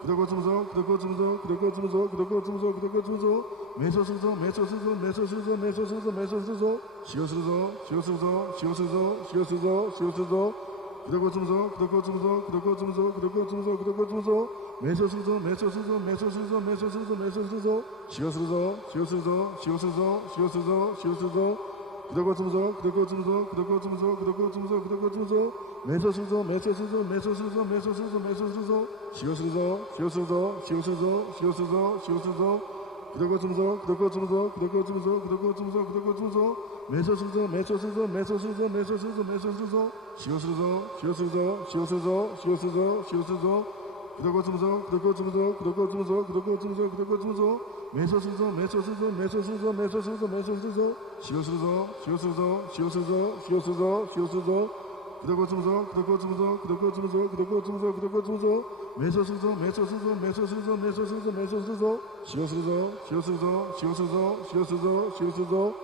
그대고침소 그대고침소 그대고침소 그대고침소 그대고침소 매소수소 매소수소 매소수소 매소수소 매소수소 시오수소 시오수소 시오수소 시오수소 시오수소 그대고침소 그대고침소 그대고침소 그대고침소 그대고침소 매소수소 매소수소 매소수소 매소수소 매소수소 시오수소 시오수소 시오수소 시오수소 시오수소 그대고침소 그대고침소 그대고침소 그대고침소 그대고침소 매소수소 매소수소 매소수소 매소수소 매소수소 시오수소 시오수소 시오수소 시오수소 시오수소 그대고침소 그대고침소 그대고침소 그대고침소 그대고침소 매소수소 매소수소 매소수소 매소수소 매소수소 시오수소 시오수소 시오수소 시오수소 시오수소 그대고침소 그대고침소 그대고침소 그대고침소 그대고침소 매소수소 매소수소 매소수소 매소수소 매소수소 시오수소 시오수소 시오수소 시오수소 시오수소 그대고침소 그대고침소 그대고침소 그대고침소 그대고침소 매소수소 매소수소 매소수소 매소수소 매소수소 시오수소 시오수소 시오수소 시오수소 시오수소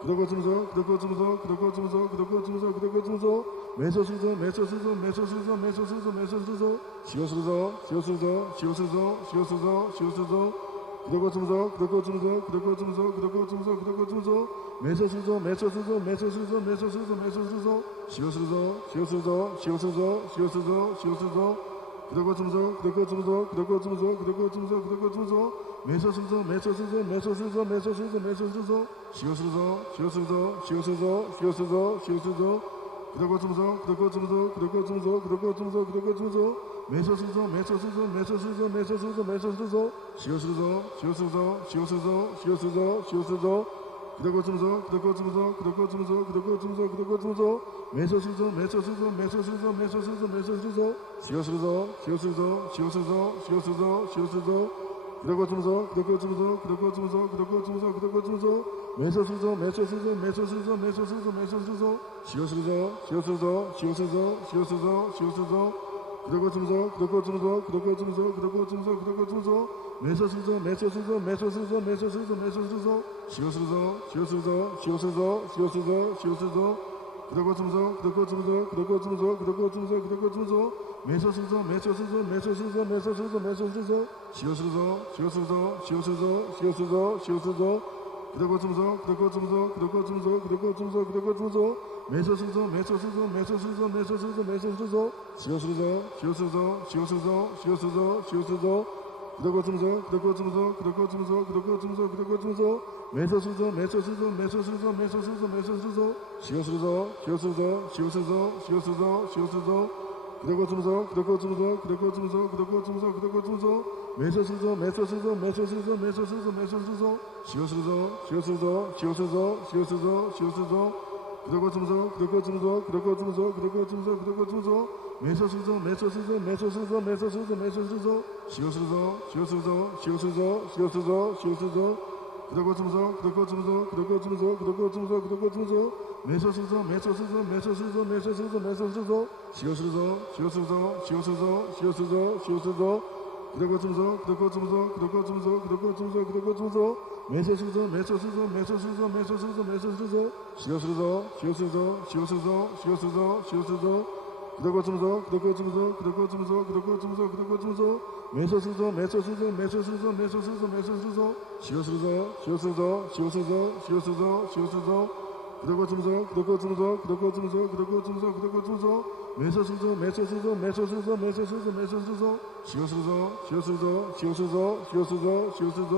그대고침소 그대고침소 그대고침소 그대고침소 그대고침소 매소수소 매소수소 매소수소 매소수소 매소수소 시오수소 시오수소 시오수소 시오수소 시오수소 그대고침소 그대고침소 그대고침소 그대고침소 그대고침소 매소수소 매소수소 매소수소 매소수소 매소수소 시오수소 시오수소 시오수소 시오수소 시오수소 그대고침소 그대고침소 그대고침소 그대고침소 그대고침소 매소수소 매소수소 매소수소 매소수소 매소수소 시오수소 시오수소 시오수소 시오수소 시오수소 그대고침소 그대고침소 그대고침소 그대고침소 그대고침소 매소수소 매소수소 매소수소 매소수소 매소수소 시오수소 시오수소 시오수소 시오수소 시오수소 그대고침소 그대고침소 그대고침소 그대고침소 그대고침소 매소수소 매소수소 매소수소 매소수소 매소수소 시오수소 시오수소 시오수소 시오수소 시오수소 그대고침소 그대고침소 그대고침소 그대고침소 그대고침소 매소수소 매소수소 매소수소 매소수소 매소수소 시오수소 시오수소 시오수소 시오수소 시오수소 그대고침소 그대고침소 그대고침소 그대고침소 그대고침소 매소수소 매소수소 매소수소 매소수소 매소수소 시오수소 시오수소 시오수소 시오수소 시오수소 그대고침소 그대고침소 그대고침소 그대고침소 그대고침소 매소수소 매소수소 매소수소 매소수소 매소수소 시오수소 시오수소 시오수소 시오수소 시오수소 그대고침소 그대고침소 그대고침소 그대고침소 그대고침소 매소수소 매소수소 매소수소 매소수소 매소수소 시오수소 시오수소 시오수소 시오수소 시오수소 그대고침소 그대고침소 그대고침소 그대고침소 그대고침소 매소수소 매소수소 매소수소 매소수소 매소수소 시오수소 시오수소 시오수소 시오수소 시오수소 그대고침소 그대고침소 그대고침소 그대고침소 그대고침소 매소수소 매소수소 매소수소 매소수소 매소수소 시오수소 시오수소 시오수소 시오수소 시오수소 그대고침소 그대고침소 그대고침소 그대고침소 그대고침소 매소수소 매소수소 매소수소 매소수소 매소수소 시오수소 시오수소 시오수소 시오수소 시오수소 그대고침소 그대고침소 그대고침소 그대고침소 그대고침소 매소수소 매소수소 매소수소 매소수소 매소수소 시오수소 시오수소 시오수소 시오수소 시오수소 그대고침소 그대고침소 그대고침소 그대고침소 그대고침소 매소수소 매소수소 매소수소 매소수소 매소수소 시오수소 시오수소 시오수소 시오수소 시오수소 그대고침소 그대고침소 그대고침소 그대고침소 그대고침소 매소수소 매소수소 매소수소 매소수소 매소수소 시오수소 시오수소 시오수소 시오수소 시오수소 그대고침소 그대고침소 그대고침소 그대고침소 그대고침소 매소수소 매소수소 매소수소 매소수소 매소수소 시오수소 시오수소 시오수소 시오수소 시오수소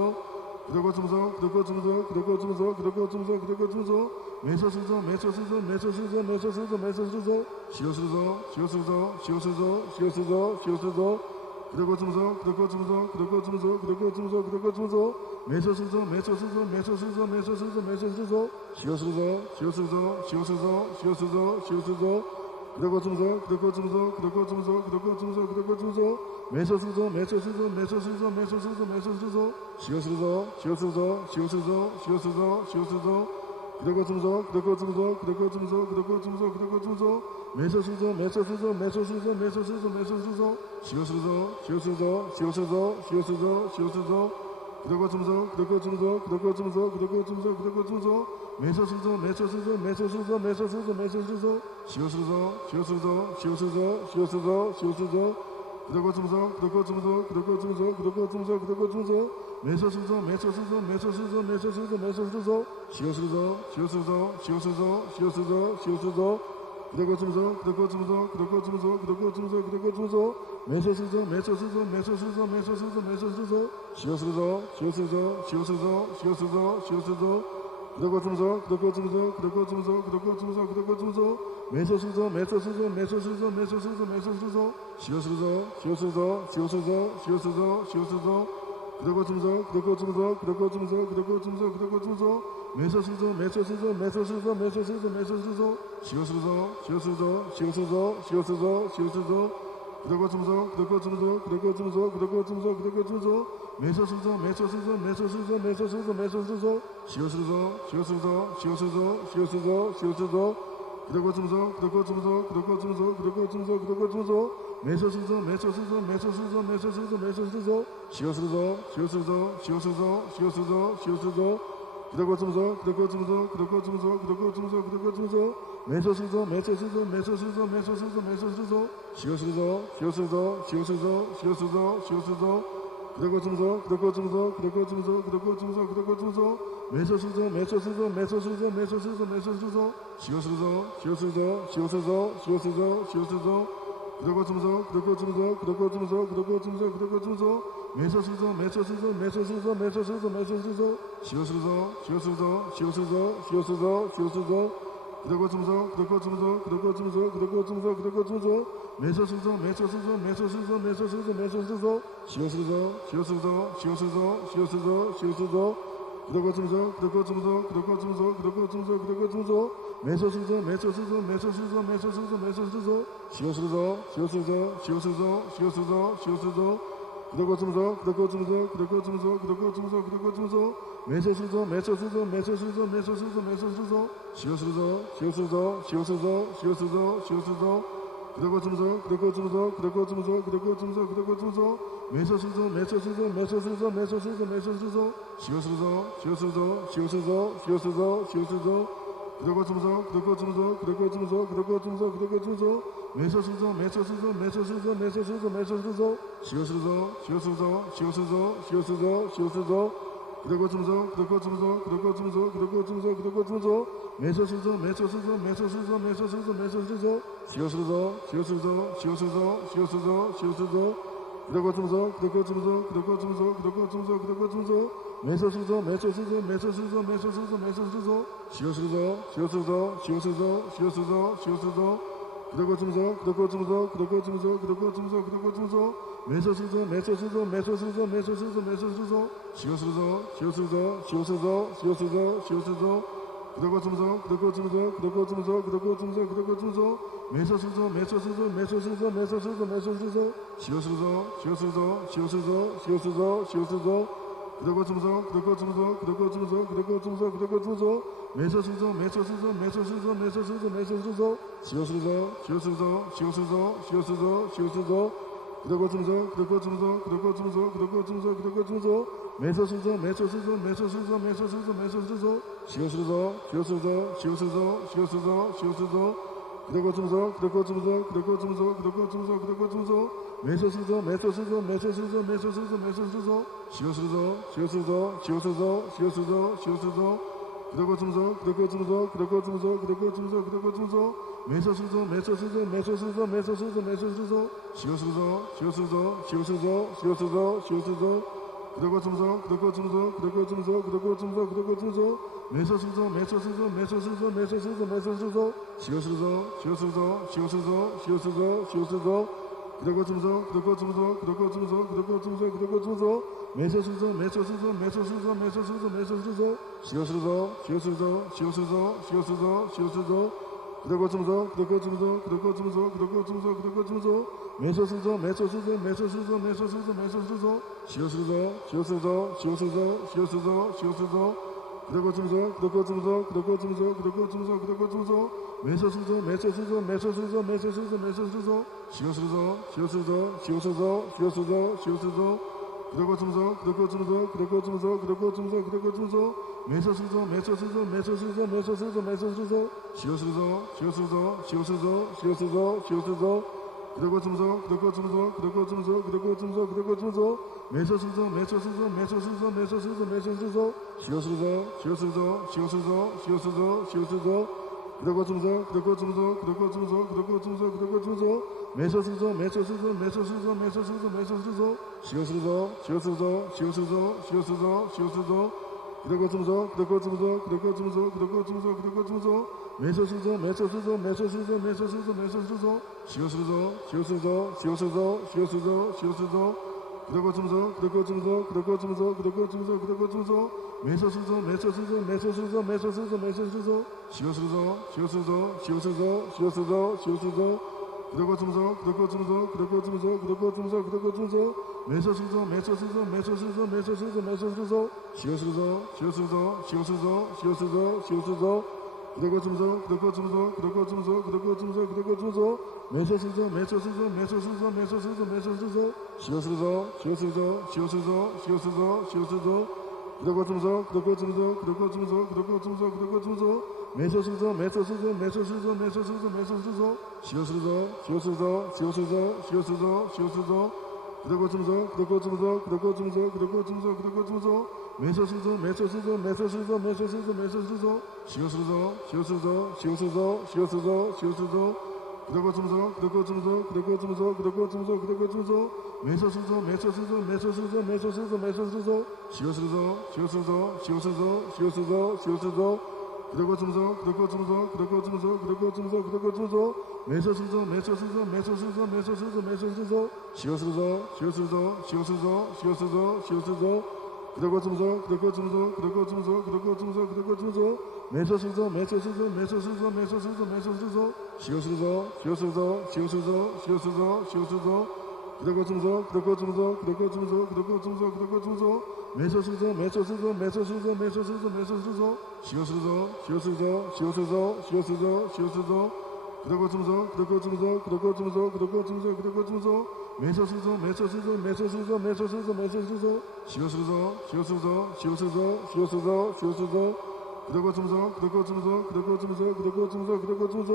그대고침소 그대고침소 그대고침소 그대고침소 그대고침소 매소수소 매소수소 매소수소 매소수소 매소수소 시오수소 시오수소 시오수소 시오수소 시오수소 그대고침소 그대고침소 그대고침소 그대고침소 그대고침소 매소수소 매소수소 매소수소 매소수소 매소수소 시오수소 시오수소 시오수소 시오수소 시오수소 그러고 주무소 그러고 주무소 그러고 주무소 그러고 주무소 그러고 주무소 매소수소 매소수소 매소수소 매소수소 매소수소 시오수소 시오수소 시오수소 시오수소 시오수소 그러고 주무소 그러고 주무소 그러고 주무소 그러고 주무소 그러고 주무소 매소수소 매소수소 매소수소 매소수소 매소수소 시오수소 시오수소 시오수소 시오수소 시오수소 그러고 주무소 그러고 주무소 그러고 주무소 그러고 주무소 그러고 주무소 매소수소 매소수소 매소수소 매소수소 매소수소 시오수소 시오수소 시오수소 시오수소 시오수소 그러고 주무소 그러고 주무소 그러고 주무소 그러고 주무소 그러고 주무소 매소수소 매소수소 매소수소 매소수소 매소수소 시오수소 시오수소 시오수소 시오수소 시오수소 그러고 주무소 그러고 주무소 그러고 주무소 그러고 주무소 그러고 주무소 매소수소 매소수소 매소수소 매소수소 매소수소 시오수소 시오수소 시오수소 시오수소 시오수소 그러고 주무소 그러고 주무소 그러고 주무소 그러고 주무소 그러고 주무소 매소수소 매소수소 매소수소 매소수소 매소수소 시오수소 시오수소 시오수소 시오수소 시오수소 그러고 주무소 그러고 주무소 그러고 주무소 그러고 주무소 그러고 주무소 매소수소 매소수소 매소수소 매소수소 매소수소 시오수소 시오수소 시오수소 시오수소 시오수소 그러고 주무소 그러고 주무소 그러고 주무소 그러고 주무소 그러고 주무소 매소수소 매소수소 매소수소 매소수소 매소수소 시오수소 시오수소 시오수소 시오수소 시오수소 그러고 주무소 그러고 주무소 그러고 주무소 그러고 주무소 그러고 주무소 매소수소 매소수소 매소수소 매소수소 매소수소 시오수소 시오수소 시오수소 시오수소 시오수소 그러고 주무소 그러고 주무소 그러고 주무소 그러고 주무소 그러고 주무소 매소수소 매소수소 매소수소 매소수소 매소수소 시오수소 시오수소 시오수소 시오수소 시오수소 그러고 주무소 그러고 주무소 그러고 주무소 그러고 주무소 그러고 주무소 매소수소 매소수소 매소수소 매소수소 매소수소 시오수소 시오수소 시오수소 시오수소 시오수소 그러고 주무소 그러고 주무소 그러고 주무소 그러고 주무소 그러고 주무소 매소수소 매소수소 매소수소 매소수소 매소수소 시오수소 시오수소 시오수소 시오수소 시오수소 그러고 주무소 그러고 주무소 그러고 주무소 그러고 주무소 그러고 주무소 매소수소 매소수소 매소수소 매소수소 매소수소 시오수소 시오수소 시오수소 시오수소 시오수소 그러고 주무소 그러고 주무소 그러고 주무소 그러고 주무소 그러고 주무소 매소수소 매소수소 매소수소 매소수소 매소수소 시오수소 시오수소 시오수소 시오수소 시오수소 그러고 주무소 그러고 주무소 그러고 주무소 그러고 주무소 그러고 주무소 매소수소 매소수소 매소수소 매소수소 매소수소 시오수소 시오수소 시오수소 시오수소 시오수소 그러고 주무소 그러고 주무소 그러고 주무소 그러고 주무소 그러고 주무소 매소수소 매소수소 매소수소 매소수소 매소수소 시오수소 시오수소 시오수소 시오수소 시오수소 그러고 주무소 그러고 주무소 그러고 주무소 그러고 주무소 그러고 주무소 매소수소 매소수소 매소수소 매소수소 매소수소 시오수소 시오수소 시오수소 시오수소 시오수소 그러고 주무소 그러고 주무소 그러고 주무소 그러고 주무소 그러고 주무소 매소수소 매소수소 매소수소 매소수소 매소수소 시오수소 시오수소 시오수소 시오수소 시오수소 그러고 주무소 그러고 주무소 그러고 주무소 그러고 주무소 그러고 주무소 매소수소 매소수소 매소수소 매소수소 매소수소 시오수소 시오수소 시오수소 시오수소 시오수소 그러고 주무소 그러고 주무소 그러고 주무소 그러고 주무소 그러고 주무소 매소수소 매소수소 매소수소 매소수소 매소수소 시오수소 시오수소 시오수소 시오수소 시오수소 그러고 주무소 그러고 주무소 그러고 주무소 그러고 주무소 그러고 주무소 매소수소 매소수소 매소수소 매소수소 매소수소 시오수소 시오수소 시오수소 시오수소 시오수소 그러고 주무소 그러고 주무소 그러고 주무소 그러고 주무소 그러고 주무소 매소수소 매소수소 매소수소 매소수소 매소수소 시오수소 시오수소 시오수소 시오수소 시오수소 그러고 주무소 그러고 주무소 그러고 주무소 그러고 주무소 그러고 주무소 매소수소 매소수소 매소수소 매소수소 매소수소 시오수소 시오수소 시오수소 시오수소 시오수소 그러고 주무소 그러고 주무소 그러고 주무소 그러고 주무소 그러고 주무소 매소수소 매소수소 매소수소 매소수소 매소수소 시오수소 시오수소 시오수소 시오수소 시오수소 그러고 주무소 그러고 주무소 그러고 주무소 그러고 주무소 그러고 주무소 매소수소 매소수소 매소수소 매소수소 매소수소 시오수소 시오수소 시오수소 시오수소 시오수소 그러고 주무소 그러고 주무소 그러고 주무소 그러고 주무소 그러고 주무소 매소수소 매소수소 매소수소 매소수소 매소수소 시오수소 시오수소 시오수소 시오수소 시오수소 그러고 주무소 그러고 주무소 그러고 주무소 그러고 주무소 그러고 주무소 매소수소 매소수소 매소수소 매소수소 매소수소 시오수소 시오수소 시오수소 시오수소 시오수소 그러고쯤서 그러고쯤서 그러고쯤서 그러고쯤서 그러고쯤서 매서스서 매서스서 매서스서 매서스서 매서스서 시어스서 시어스서 시어스서 시어스서 시어스서 그러고쯤서 그러고쯤서 그러고쯤서 그러고쯤서 그러고쯤서 매서스서 매서스서 매서스서 매서스서 매서스서 시어스서 시어스서 시어스서 시어스서 시어스서 그러고쯤서 그러고쯤서 그러고쯤서 그러고쯤서 그러고쯤서 매서스서 매서스서 매서스서 매서스서 매서스서 시어스서 시어스서 시어스서 시어스서 시어스서 그러고쯤서 그러고쯤서 그러고쯤서 그러고쯤서 그러고쯤서 매서스서 매서스서 매서스서 매서스서 매서스서 시어스서 시어스서 시어스서 시어스서 시어스서 그러고쯤서 그러고쯤서 그러고쯤서 그러고쯤서 그러고쯤서 매서스서 매서스서 매서스서 매서스서 매서스서 시어스서 시어스서 시어스서 시어스서 시어스서 그러고쯤서 그러고쯤서 그러고쯤서 그러고쯤서 그러고쯤서 매서스서 매서스서 매서스서 매서스서 매서스서 시어스서 시어스서 시어스서 시어스서 시어스서 그러고쯤서 그러고쯤서 그러고쯤서 그러고쯤서 그러고쯤서 매서스서 매서스서 매서스서 매서스서 매서스서 시어스서 시어스서 시어스서 시어스서 시어스서 그러고쯤서 그러고쯤서 그러고쯤서 그러고쯤서 그러고쯤서 매서스서 매서스서 매서스서 매서스서 매서스서 시어스서 시어스서 시어스서 시어스서 시어스서 그러고쯤서 그러고쯤서 그러고쯤서 그러고쯤서 그러고쯤서 매서스서 매서스서 매서스서 매서스서 매서스서 시어스서 시어스서 시어스서 시어스서 시어스서 그러고쯤서 그러고쯤서 그러고쯤서 그러고쯤서 그러고쯤서 매서스서 매서스서 매서스서 매서스서 매서스서 시어스서 시어스서 시어스서 시어스서 시어스서 그러고쯤서 그러고쯤서 그러고쯤서 그러고쯤서 그러고쯤서 매서스서 매서스서 매서스서 매서스서 매서스서 시어스서 시어스서 시어스서 시어스서 시어스서 그러고쯤서 그러고쯤서 그러고쯤서 그러고쯤서 그러고쯤서 매서스서 매서스서 매서스서 매서스서 매서스서 시어스서 시어스서 시어스서 시어스서 시어스서 그러고쯤서 그러고쯤서 그러고쯤서 그러고쯤서 그러고쯤서 매서스서 매서스서 매서스서 매서스서 매서스서 시어스서 시어스서 시어스서 시어스서 시어스서 그러고쯤서 그러고쯤서 그러고쯤서 그러고쯤서 그러고쯤서 매서스서 매서스서 매서스서 매서스서 매서스서 시어스서 시어스서 시어스서 시어스서 시어스서 그러고쯤서 그러고쯤서 그러고쯤서 그러고쯤서 그러고쯤서 매서스서 매서스서 매서스서 매서스서 매서스서 시어스서 시어스서 시어스서 시어스서 시어스서 그러고쯤서 그러고쯤서 그러고쯤서 그러고쯤서 그러고쯤서 매서스서 매서스서 매서스서 매서스서 매서스서 시어스서 시어스서 시어스서 시어스서 시어스서 그러고쯤서 그러고쯤서 그러고쯤서 그러고쯤서 그러고쯤서 매서스서 매서스서 매서스서 매서스서 매서스서 시어스서 시어스서 시어스서 시어스서 시어스서 그러고쯤서 그러고쯤서 그러고쯤서 그러고쯤서 그러고쯤서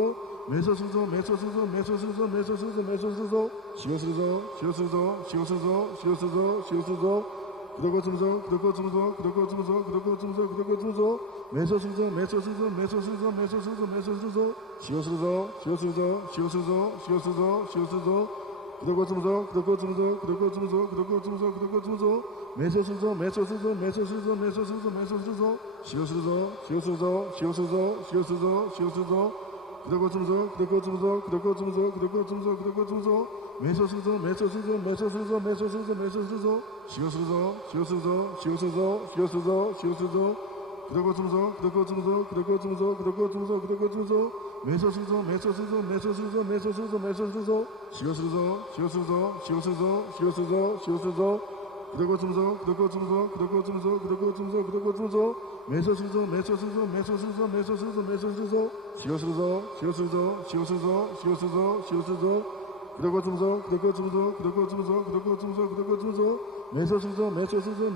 매서스서 매서스서 매서스서 매서스서 매서스서 시어스서 시어스서 시어스서 시어스서 시어스서 그러고쯤서 그러고쯤서 그러고쯤서 그러고쯤서 그러고쯤서 매서스서 매서스서 매서스서 매서스서 매서스서 시어스서 시어스서 시어스서 시어스서 시어스서 그러고쯤서 그러고쯤서 그러고쯤서 그러고쯤서 그러고쯤서 매서스서 매서스서 매서스서 매서스서 매서스서 시어스서 시어스서 시어스서 시어스서 시어스서 그러고쯤서 그러고쯤서 그러고쯤서 그러고쯤서 그러고쯤서 매서스서 매서스서 매서스서 매서스서 매서스서 시어스서 시어스서 시어스서 시어스서 시어스서 그러고쯤서 그러고쯤서 그러고쯤서 그러고쯤서 그러고쯤서 매서스서 매서스서 매서스서 매서스서 매서스서 시어스서 시어스서 시어스서 시어스서 시어스서 그러고쯤서 그러고쯤서 그러고쯤서 그러고쯤서 그러고쯤서 매서스서 매서스서 매서스서 매서스서 매서스서 시어스서 시어스서 시어스서 시어스서 시어스서 그러고쯤서 그러고쯤서 그러고쯤서 그러고쯤서 그러고쯤서 매서스서 매서스서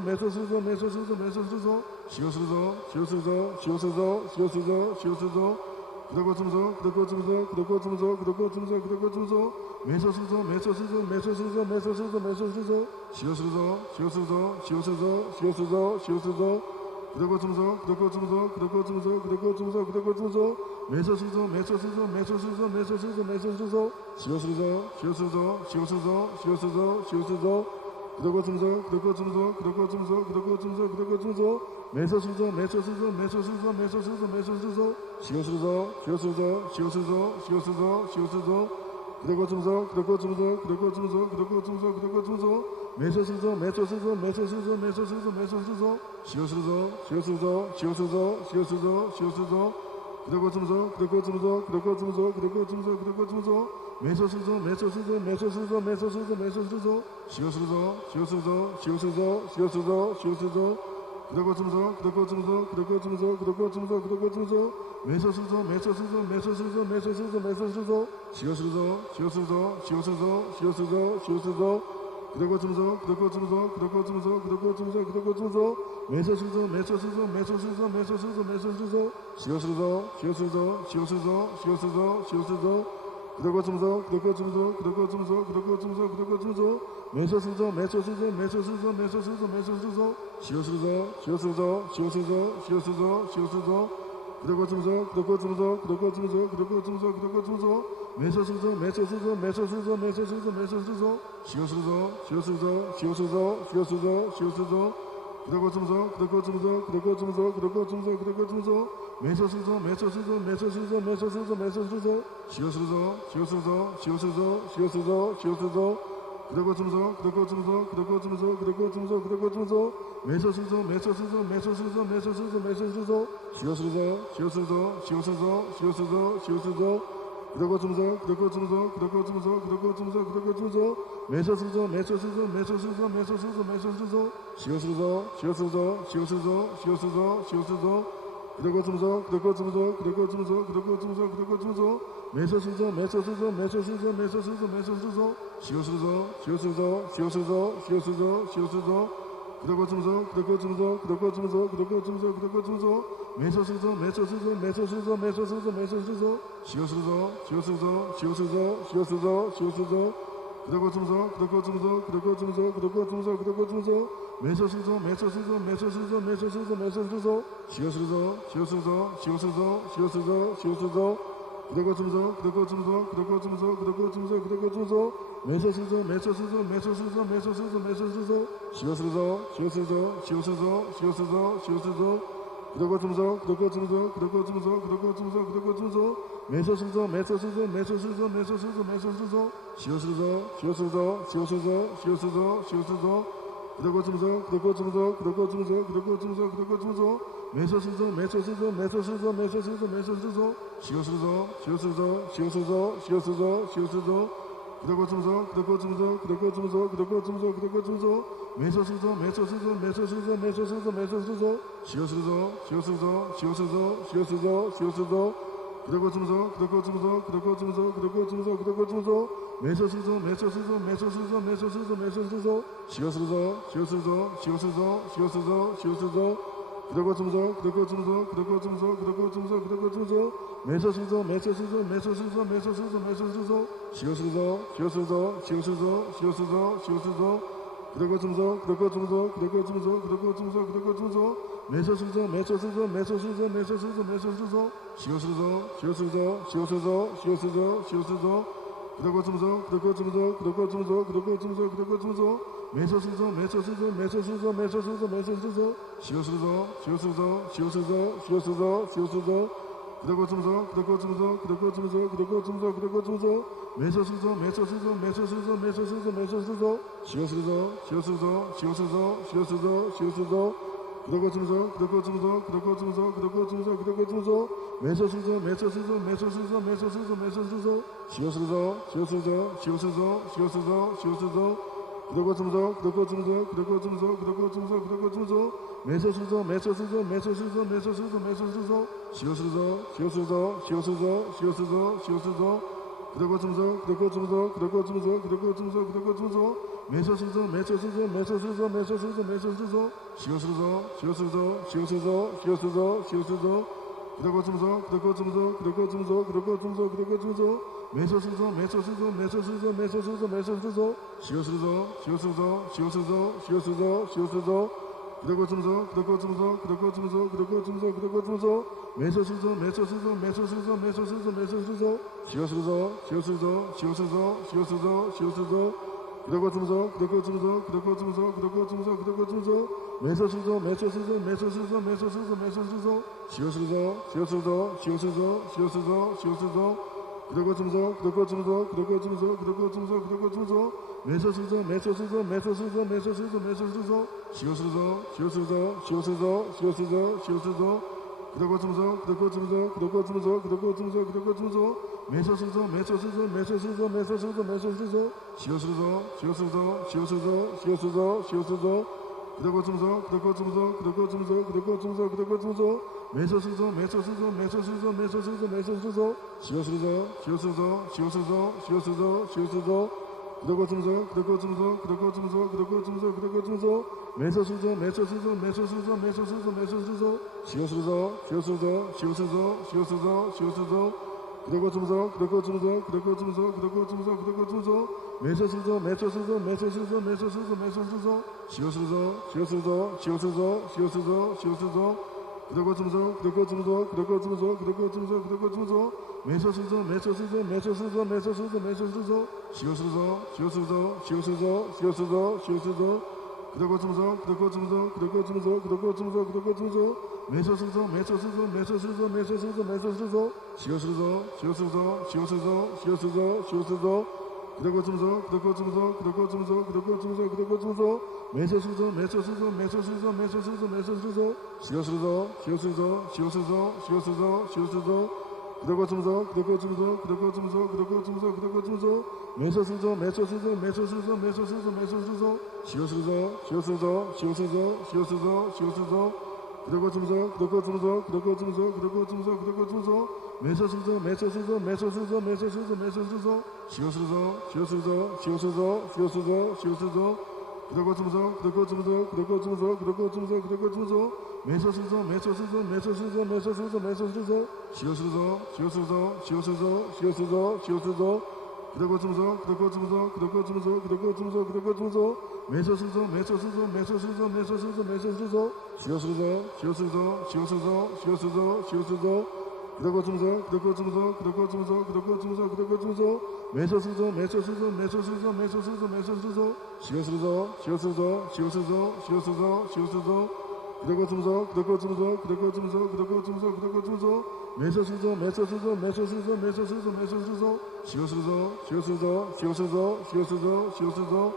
매서스서 매서스서 매서스서 시어스서 시어스서 시어스서 시어스서 시어스서 그러고쯤서 그러고쯤서 그러고쯤서 그러고쯤서 그러고쯤서 매서스서 매서스서 매서스서 매서스서 매서스서 시어스서 시어스서 시어스서 시어스서 시어스서 그러고쯤서 그러고쯤서 그러고쯤서 그러고쯤서 그러고쯤서 매서스서 매서스서 매서스서 매서스서 매서스서 시어스서 시어스서 시어스서 시어스서 시어스서 그러고쯤서 그러고쯤서 그러고쯤서 그러고쯤서 그러고쯤서 매서스서 매서스서 매서스서 매서스서 매서스서 시어스서 시어스서 시어스서 시어스서 시어스서 그대고 주무소 그대고 주무소 그대고 주무소 그대고 주무소 그대고 주무소 매소수소 매소수소 매소수소 매소수소 매소수소 시오수소 시오수소 시오수소 시오수소 시오수소 그대고 주무소 그대고 주무소 그대고 주무소 그대고 주무소 그대고 주무소 매소수소 매소수소 매소수소 매소수소 매소수소 시오수소 시오수소 시오수소 시오수소 시오수소 그대고 주무소 그대고 주무소 그대고 주무소 그대고 주무소 그대고 주무소 매소수소 매소수소 매소수소 매소수소 매소수소 시오수소 시오수소 시오수소 시오수소 시오수소 그대고 주무소 그대고 주무소 그대고 주무소 그대고 주무소 그대고 주무소 매소수소 매소수소 매소수소 매소수소 매소수소 시오수소 시오수소 시오수소 시오수소 시오수소 그대고 주무소 그대고 주무소 그대고 주무소 그대고 주무소 그대고 주무소 매소수소 매소수소 매소수소 매소수소 매소수소 시오수소 시오수소 시오수소 시오수소 시오수소 그대고 주무소 그대고 주무소 그대고 주무소 그대고 주무소 그대고 주무소 매소수소 매소수소 매소수소 매소수소 매소수소 시오수소 시오수소 시오수소 시오수소 시오수소 그대고 주무소 그대고 주무소 그대고 주무소 그대고 주무소 그대고 주무소 매소수소 매소수소 매소수소 매소수소 매소수소 시오수소 시오수소 시오수소 시오수소 시오수소 그대고 주무소 그대고 주무소 그대고 주무소 그대고 주무소 그대고 주무소 매소수소 매소수소 매소수소 매소수소 매소수소 시오수소 시오수소 시오수소 시오수소 시오수소 그대고 주무소 그대고 주무소 그대고 주무소 그대고 주무소 그대고 주무소 매소수소 매소수소 매소수소 매소수소 매소수소 시오수소 시오수소 시오수소 시오수소 시오수소 그대고 주무소 그대고 주무소 그대고 주무소 그대고 주무소 그대고 주무소 매소수소 매소수소 매소수소 매소수소 매소수소 시오수소 시오수소 시오수소 시오수소 시오수소 그대고 주무소 그대고 주무소 그대고 주무소 그대고 주무소 그대고 주무소 매소수소 매소수소 매소수소 매소수소 매소수소 시오수소 시오수소 시오수소 시오수소 시오수소 그대고 주무소 그대고 주무소 그대고 주무소 그대고 주무소 그대고 주무소 매소수소 매소수소 매소수소 매소수소 매소수소 시오수소 시오수소 시오수소 시오수소 시오수소 그대고 주무소 그대고 주무소 그대고 주무소 그대고 주무소 그대고 주무소 매소수소 매소수소 매소수소 매소수소 매소수소 시오수소 시오수소 시오수소 시오수소 시오수소 그대고 주무소 그대고 주무소 그대고 주무소 그대고 주무소 그대고 주무소 매소수소 매소수소 매소수소 매소수소 매소수소 시오수소 시오수소 시오수소 시오수소 시오수소 그대고 주무소 그대고 주무소 그대고 주무소 그대고 주무소 그대고 주무소 매소수소 매소수소 매소수소 매소수소 매소수소 시오수소 시오수소 시오수소 시오수소 시오수소 그대고 주무소 그대고 주무소 그대고 주무소 그대고 주무소 그대고 주무소 매소수소 매소수소 매소수소 매소수소 매소수소 시오수소 시오수소 시오수소 시오수소 시오수소 그대고 주무소 그대고 주무소 그대고 주무소 그대고 주무소 그대고 주무소 매소수소 매소수소 매소수소 매소수소 매소수소 시오수소 시오수소 시오수소 시오수소 시오수소 그대고 주무소 그대고 주무소 그대고 주무소 그대고 주무소 그대고 주무소 매소수소 매소수소 매소수소 매소수소 매소수소 시오수소 시오수소 시오수소 시오수소 시오수소 그대고 주무소 그대고 주무소 그대고 주무소 그대고 주무소 그대고 주무소 매소수소 매소수소 매소수소 매소수소 매소수소 시오수소 시오수소 시오수소 시오수소 시오수소 그대고 주무소 그대고 주무소 그대고 주무소 그대고 주무소 그대고 주무소 매소수소 매소수소 매소수소 매소수소 매소수소 시오수소 시오수소 시오수소 시오수소 시오수소 그대고 주무소 그대고 주무소 그대고 주무소 그대고 주무소 그대고 주무소 매소수소 매소수소 매소수소 매소수소 매소수소 시오수소 시오수소 시오수소 시오수소 시오수소 그대고 주무소 그대고 주무소 그대고 주무소 그대고 주무소 그대고 주무소 매소수소 매소수소 매소수소 매소수소 매소수소 시오수소 시오수소 시오수소 시오수소 시오수소 그대고 주무소 그대고 주무소 그대고 주무소 그대고 주무소 그대고 주무소 매소수소 매소수소 매소수소 매소수소 매소수소 시오수소 시오수소 시오수소 시오수소 시오수소 그대고 주무소 그대고 주무소 그대고 주무소 그대고 주무소 그대고 주무소 매소수소 매소수소 매소수소 매소수소 매소수소 시오수소 시오수소 시오수소 시오수소 시오수소 그대고 주무소 그대고 주무소 그대고 주무소 그대고 주무소 그대고 주무소 매소수소 매소수소 매소수소 매소수소 매소수소 시오수소 시오수소 시오수소 시오수소 시오수소 그대고 주무소 그대고 주무소 그대고 주무소 그대고 주무소 그대고 주무소 매소수소 매소수소 매소수소 매소수소 매소수소 시오수소 시오수소 시오수소 시오수소 시오수소 그대고 주무소 그대고 주무소 그대고 주무소 그대고 주무소 그대고 주무소 매소수소 매소수소 매소수소 매소수소 매소수소 시오수소 시오수소 시오수소 시오수소 시오수소 그대고 춤소 그대고 춤소 그대고 춤소 그대고 춤소 그대고 춤소 매서수소 매서수소 매서수소 매서수소 매서수소 시오수소 시오수소 시오수소 시오수소 시오수소 그대고 춤소 그대고 춤소 그대고 춤소 그대고 춤소 그대고 춤소 매서수소 매서수소 매서수소 매서수소 매서수소 시오수소 시오수소 시오수소 시오수소 시오수소 그대고 춤소 그대고 춤소 그대고 춤소 그대고 춤소 그대고 춤소 매서수소 매서수소 매서수소 매서수소 매서수소 시오수소 시오수소 시오수소 시오수소 시오수소 그대고 춤소 그대고 춤소 그대고 춤소 그대고 춤소 그대고 춤소 매서수소 매서수소 매서수소 매서수소 매서수소 시오수소 시오수소 시오수소 시오수소 시오수소 그대고 춤소 그대고 춤소 그대고 춤소 그대고 춤소 그대고 춤소 매서수소 매서수소 매서수소 매서수소 매서수소 시오수소 시오수소 시오수소 시오수소 시오수소 그대고 춤소 그대고 춤소 그대고 춤소 그대고 춤소 그대고 춤소 매서수소 매서수소 매서수소 매서수소 매서수소 시오수소 시오수소 시오수소 시오수소 시오수소 그대고 춤소 그대고 춤소 그대고 춤소 그대고 춤소 그대고 춤소 매서수소 매서수소 매서수소 매서수소 매서수소 시오수소 시오수소 시오수소 시오수소 시오수소 그대고 춤소 그대고 춤소 그대고 춤소 그대고 춤소 그대고 춤소 매서수소 매서수소 매서수소 매서수소 매서수소 시오수소 시오수소 시오수소 시오수소 시오수소 그대고 춤소 그대고 춤소 그대고 춤소 그대고 춤소 그대고 춤소 매서수소 매서수소 매서수소 매서수소 매서수소 시오수소 시오수소 시오수소 시오수소 시오수소 그대고 춤소 그대고 춤소 그대고 춤소 그대고 춤소 그대고 춤소 매서수소 매서수소 매서수소 매서수소 매서수소 시오수소 시오수소 시오수소 시오수소 시오수소 그대고 춤소 그대고 춤소 그대고 춤소 그대고 춤소 그대고 춤소 매서수소 매서수소 매서수소 매서수소 매서수소 시오수소 시오수소 시오수소 시오수소 시오수소 그대고 춤소 그대고 춤소 그대고 춤소 그대고 춤소 그대고 춤소 매서수소 매서수소 매서수소 매서수소 매서수소 시오수소 시오수소 시오수소 시오수소 시오수소 그대고 춤소 그대고 춤소 그대고 춤소 그대고 춤소 그대고 춤소 매서수소 매서수소 매서수소 매서수소 매서수소 시오수소 시오수소 시오수소 시오수소 시오수소 그대고 춤소 그대고 춤소 그대고 춤소 그대고 춤소 그대고 춤소 매서수소 매서수소 매서수소 매서수소 매서수소 시오수소 시오수소 시오수소 시오수소 시오수소 그대고 춤소 그대고 춤소 그대고 춤소 그대고 춤소 그대고 춤소 매서수소 매서수소 매서수소 매서수소 매서수소 시오수소 시오수소 시오수소 시오수소 시오수소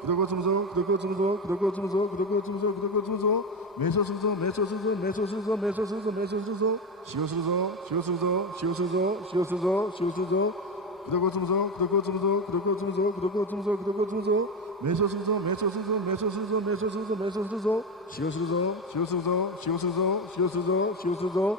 그대고 춤소 그대고 춤소 그대고 춤소 그대고 춤소 그대고 춤소 매서수소 매서수소 매서수소 매서수소 매서수소 시오수소 시오수소 시오수소 시오수소 시오수소 그대고 춤소 그대고 춤소 그대고 춤소 그대고 춤소 그대고 춤소 매서수소 매서수소 매서수소 매서수소 매서수소 시오수소 시오수소 시오수소 시오수소 시오수소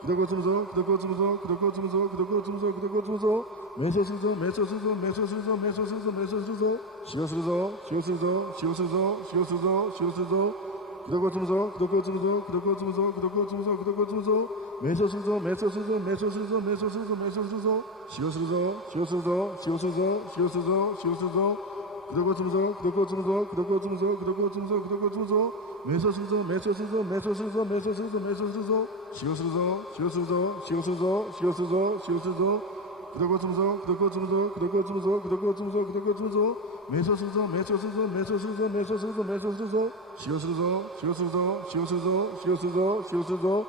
그대고 춤소 그대고 춤소 그대고 춤소 그대고 춤소 그대고 춤소 매서수소 매서수소 매서수소 매서수소 매서수소 시오수소 시오수소 시오수소 시오수소 시오수소 그대고 춤소 그대고 춤소 그대고 춤소 그대고 춤소 그대고 춤소 매서수소 매서수소 매서수소 매서수소 매서수소 시오수소 시오수소 시오수소 시오수소 시오수소 그대고 춤소 그대고 춤소 그대고 춤소 그대고 춤소 그대고 춤소 매서수소 매서수소 매서수소 매서수소 매서수소 시오수소 시오수소 시오수소 시오수소 시오수소 그대고 춤소 그대고 춤소 그대고 춤소 그대고 춤소 그대고 춤소 매서수소 매서수소 매서수소 매서수소 매서수소 시오수소 시오수소 시오수소 시오수소 시오수소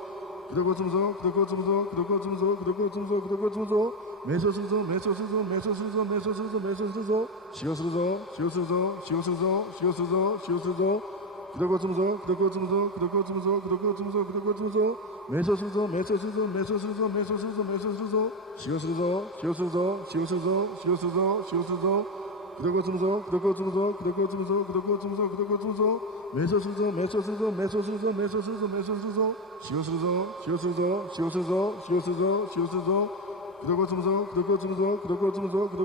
그대고 춤소 그대고 춤소 그대고 춤소 그대고 춤소 그대고 춤소 매서수소 매서수소 매서수소 매서수소 매서수소 시오수소 시오수소 시오수소 시오수소 시오수소 그대고 춤소 그대고 춤소 그대고 춤소 그대고 춤소 그대고 춤소 매서수소 매서수소 매서수소 매서수소 매서수소 시오수소 시오수소 시오수소 시오수소 시오수소 그대고 춤소 그대고 춤소 그대고 춤소 그대고 춤소 그대고 춤소 매서수소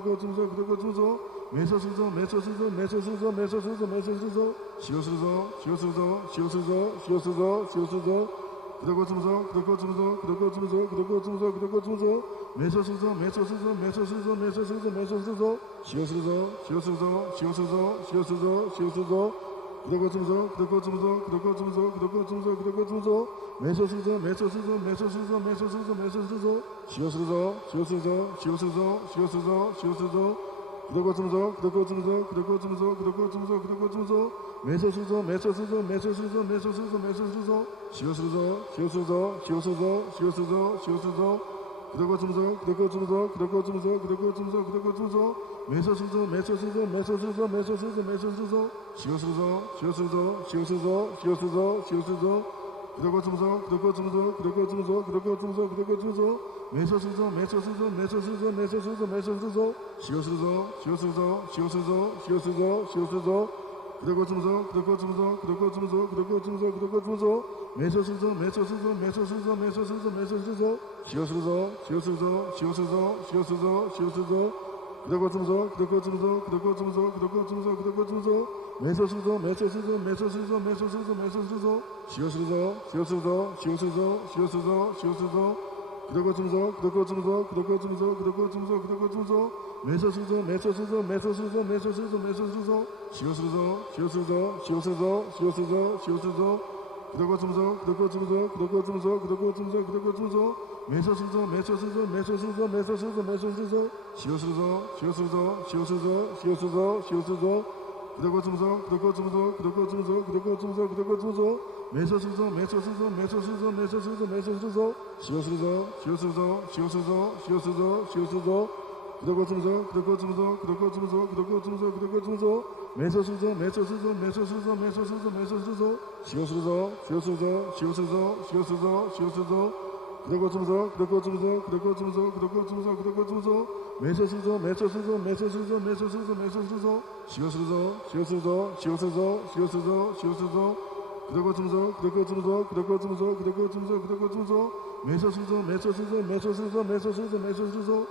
매서수소 매서수소 매서수소 매서수소 시오수소 시오수소 시오수소 시오수소 시오수소 그대고 춤소 그대고 춤소 그대고 춤소 그대고 춤소 그대고 춤소 매서수소 매서수소 매서수소 매서수소 매서수소 시오수소 시오수소 시오수소 시오수소 시오수소 그대고 춤소 그대고 춤소 그대고 춤소 그대고 춤소 그대고 춤소 매서수소 매서수소 매서수소 매서수소 매서수소 시오수소 시오수소 시오수소 시오수소 시오수소 그대고 춤소 그대고 춤소 그대고 춤소 그대고 춤소 그대고 춤소 매서수소 매서수소 매서수소 매서수소 매서수소 시오수소 시오수소 시오수소 시오수소 시오수소 그러고 주무소 그러고 주무소 그러고 주무소 그러고 주무소 그러고 주무소 매소수소 매소수소 매소수소 매소수소 매소수소 시오수소 시오수소 시오수소 시오수소 시오수소 그러고 주무소 그러고 주무소 그러고 주무소 그러고 주무소 그러고 주무소 매소수소 매소수소 매소수소 매소수소 매소수소 시오수소 시오수소 시오수소 시오수소 시오수소 그러고 주무소 그러고 주무소 그러고 주무소 그러고 주무소 그러고 주무소 매소수소 매소수소 매소수소 매소수소 매소수소 시오수소 시오수소 시오수소 시오수소 시오수소 그러고 주무소 그러고 주무소 그러고 주무소 그러고 주무소 그러고 주무소 매소수소 매소수소 매소수소 매소수소 매소수소 시오수소 시오수소 시오수소 시오수소 시오수소 그러고 주무소 그러고 주무소 그러고 주무소 그러고 주무소 그러고 주무소 매소수소 매소수소 매소수소 매소수소 매소수소 시오수소 시오수소 시오수소 시오수소 시오수소 그러고 주무소 그러고 주무소 그러고 주무소 그러고 주무소 그러고 주무소 매소수소 매소수소 매소수소 매소수소 매소수소 시오수소 시오수소 시오수소 시오수소 시오수소 그러고 주무소 그러고 주무소 그러고 주무소 그러고 주무소 그러고 주무소 매소수소 매소수소 매소수소 매소수소 매소수소 시오수소 시오수소 시오수소 시오수소 시오수소 그러고 주무소 그러고 주무소 그러고 주무소 그러고 주무소 그러고 주무소 매소수소 매소수소 매소수소 매소수소 매소수소 시오수소 시오수소 시오수소 시오수소 시오수소 그러고 주무소 그러고 주무소 그러고 주무소 그러고 주무소 그러고 주무소 매소수소 매소수소 매소수소 매소수소 매소수소 시오수소 시오수소 시오수소 시오수소 시오수소 그러고 주무소 그러고 주무소 그러고 주무소 그러고 주무소 그러고 주무소 매소수소 매소수소 매소수소 매소수소 매소수소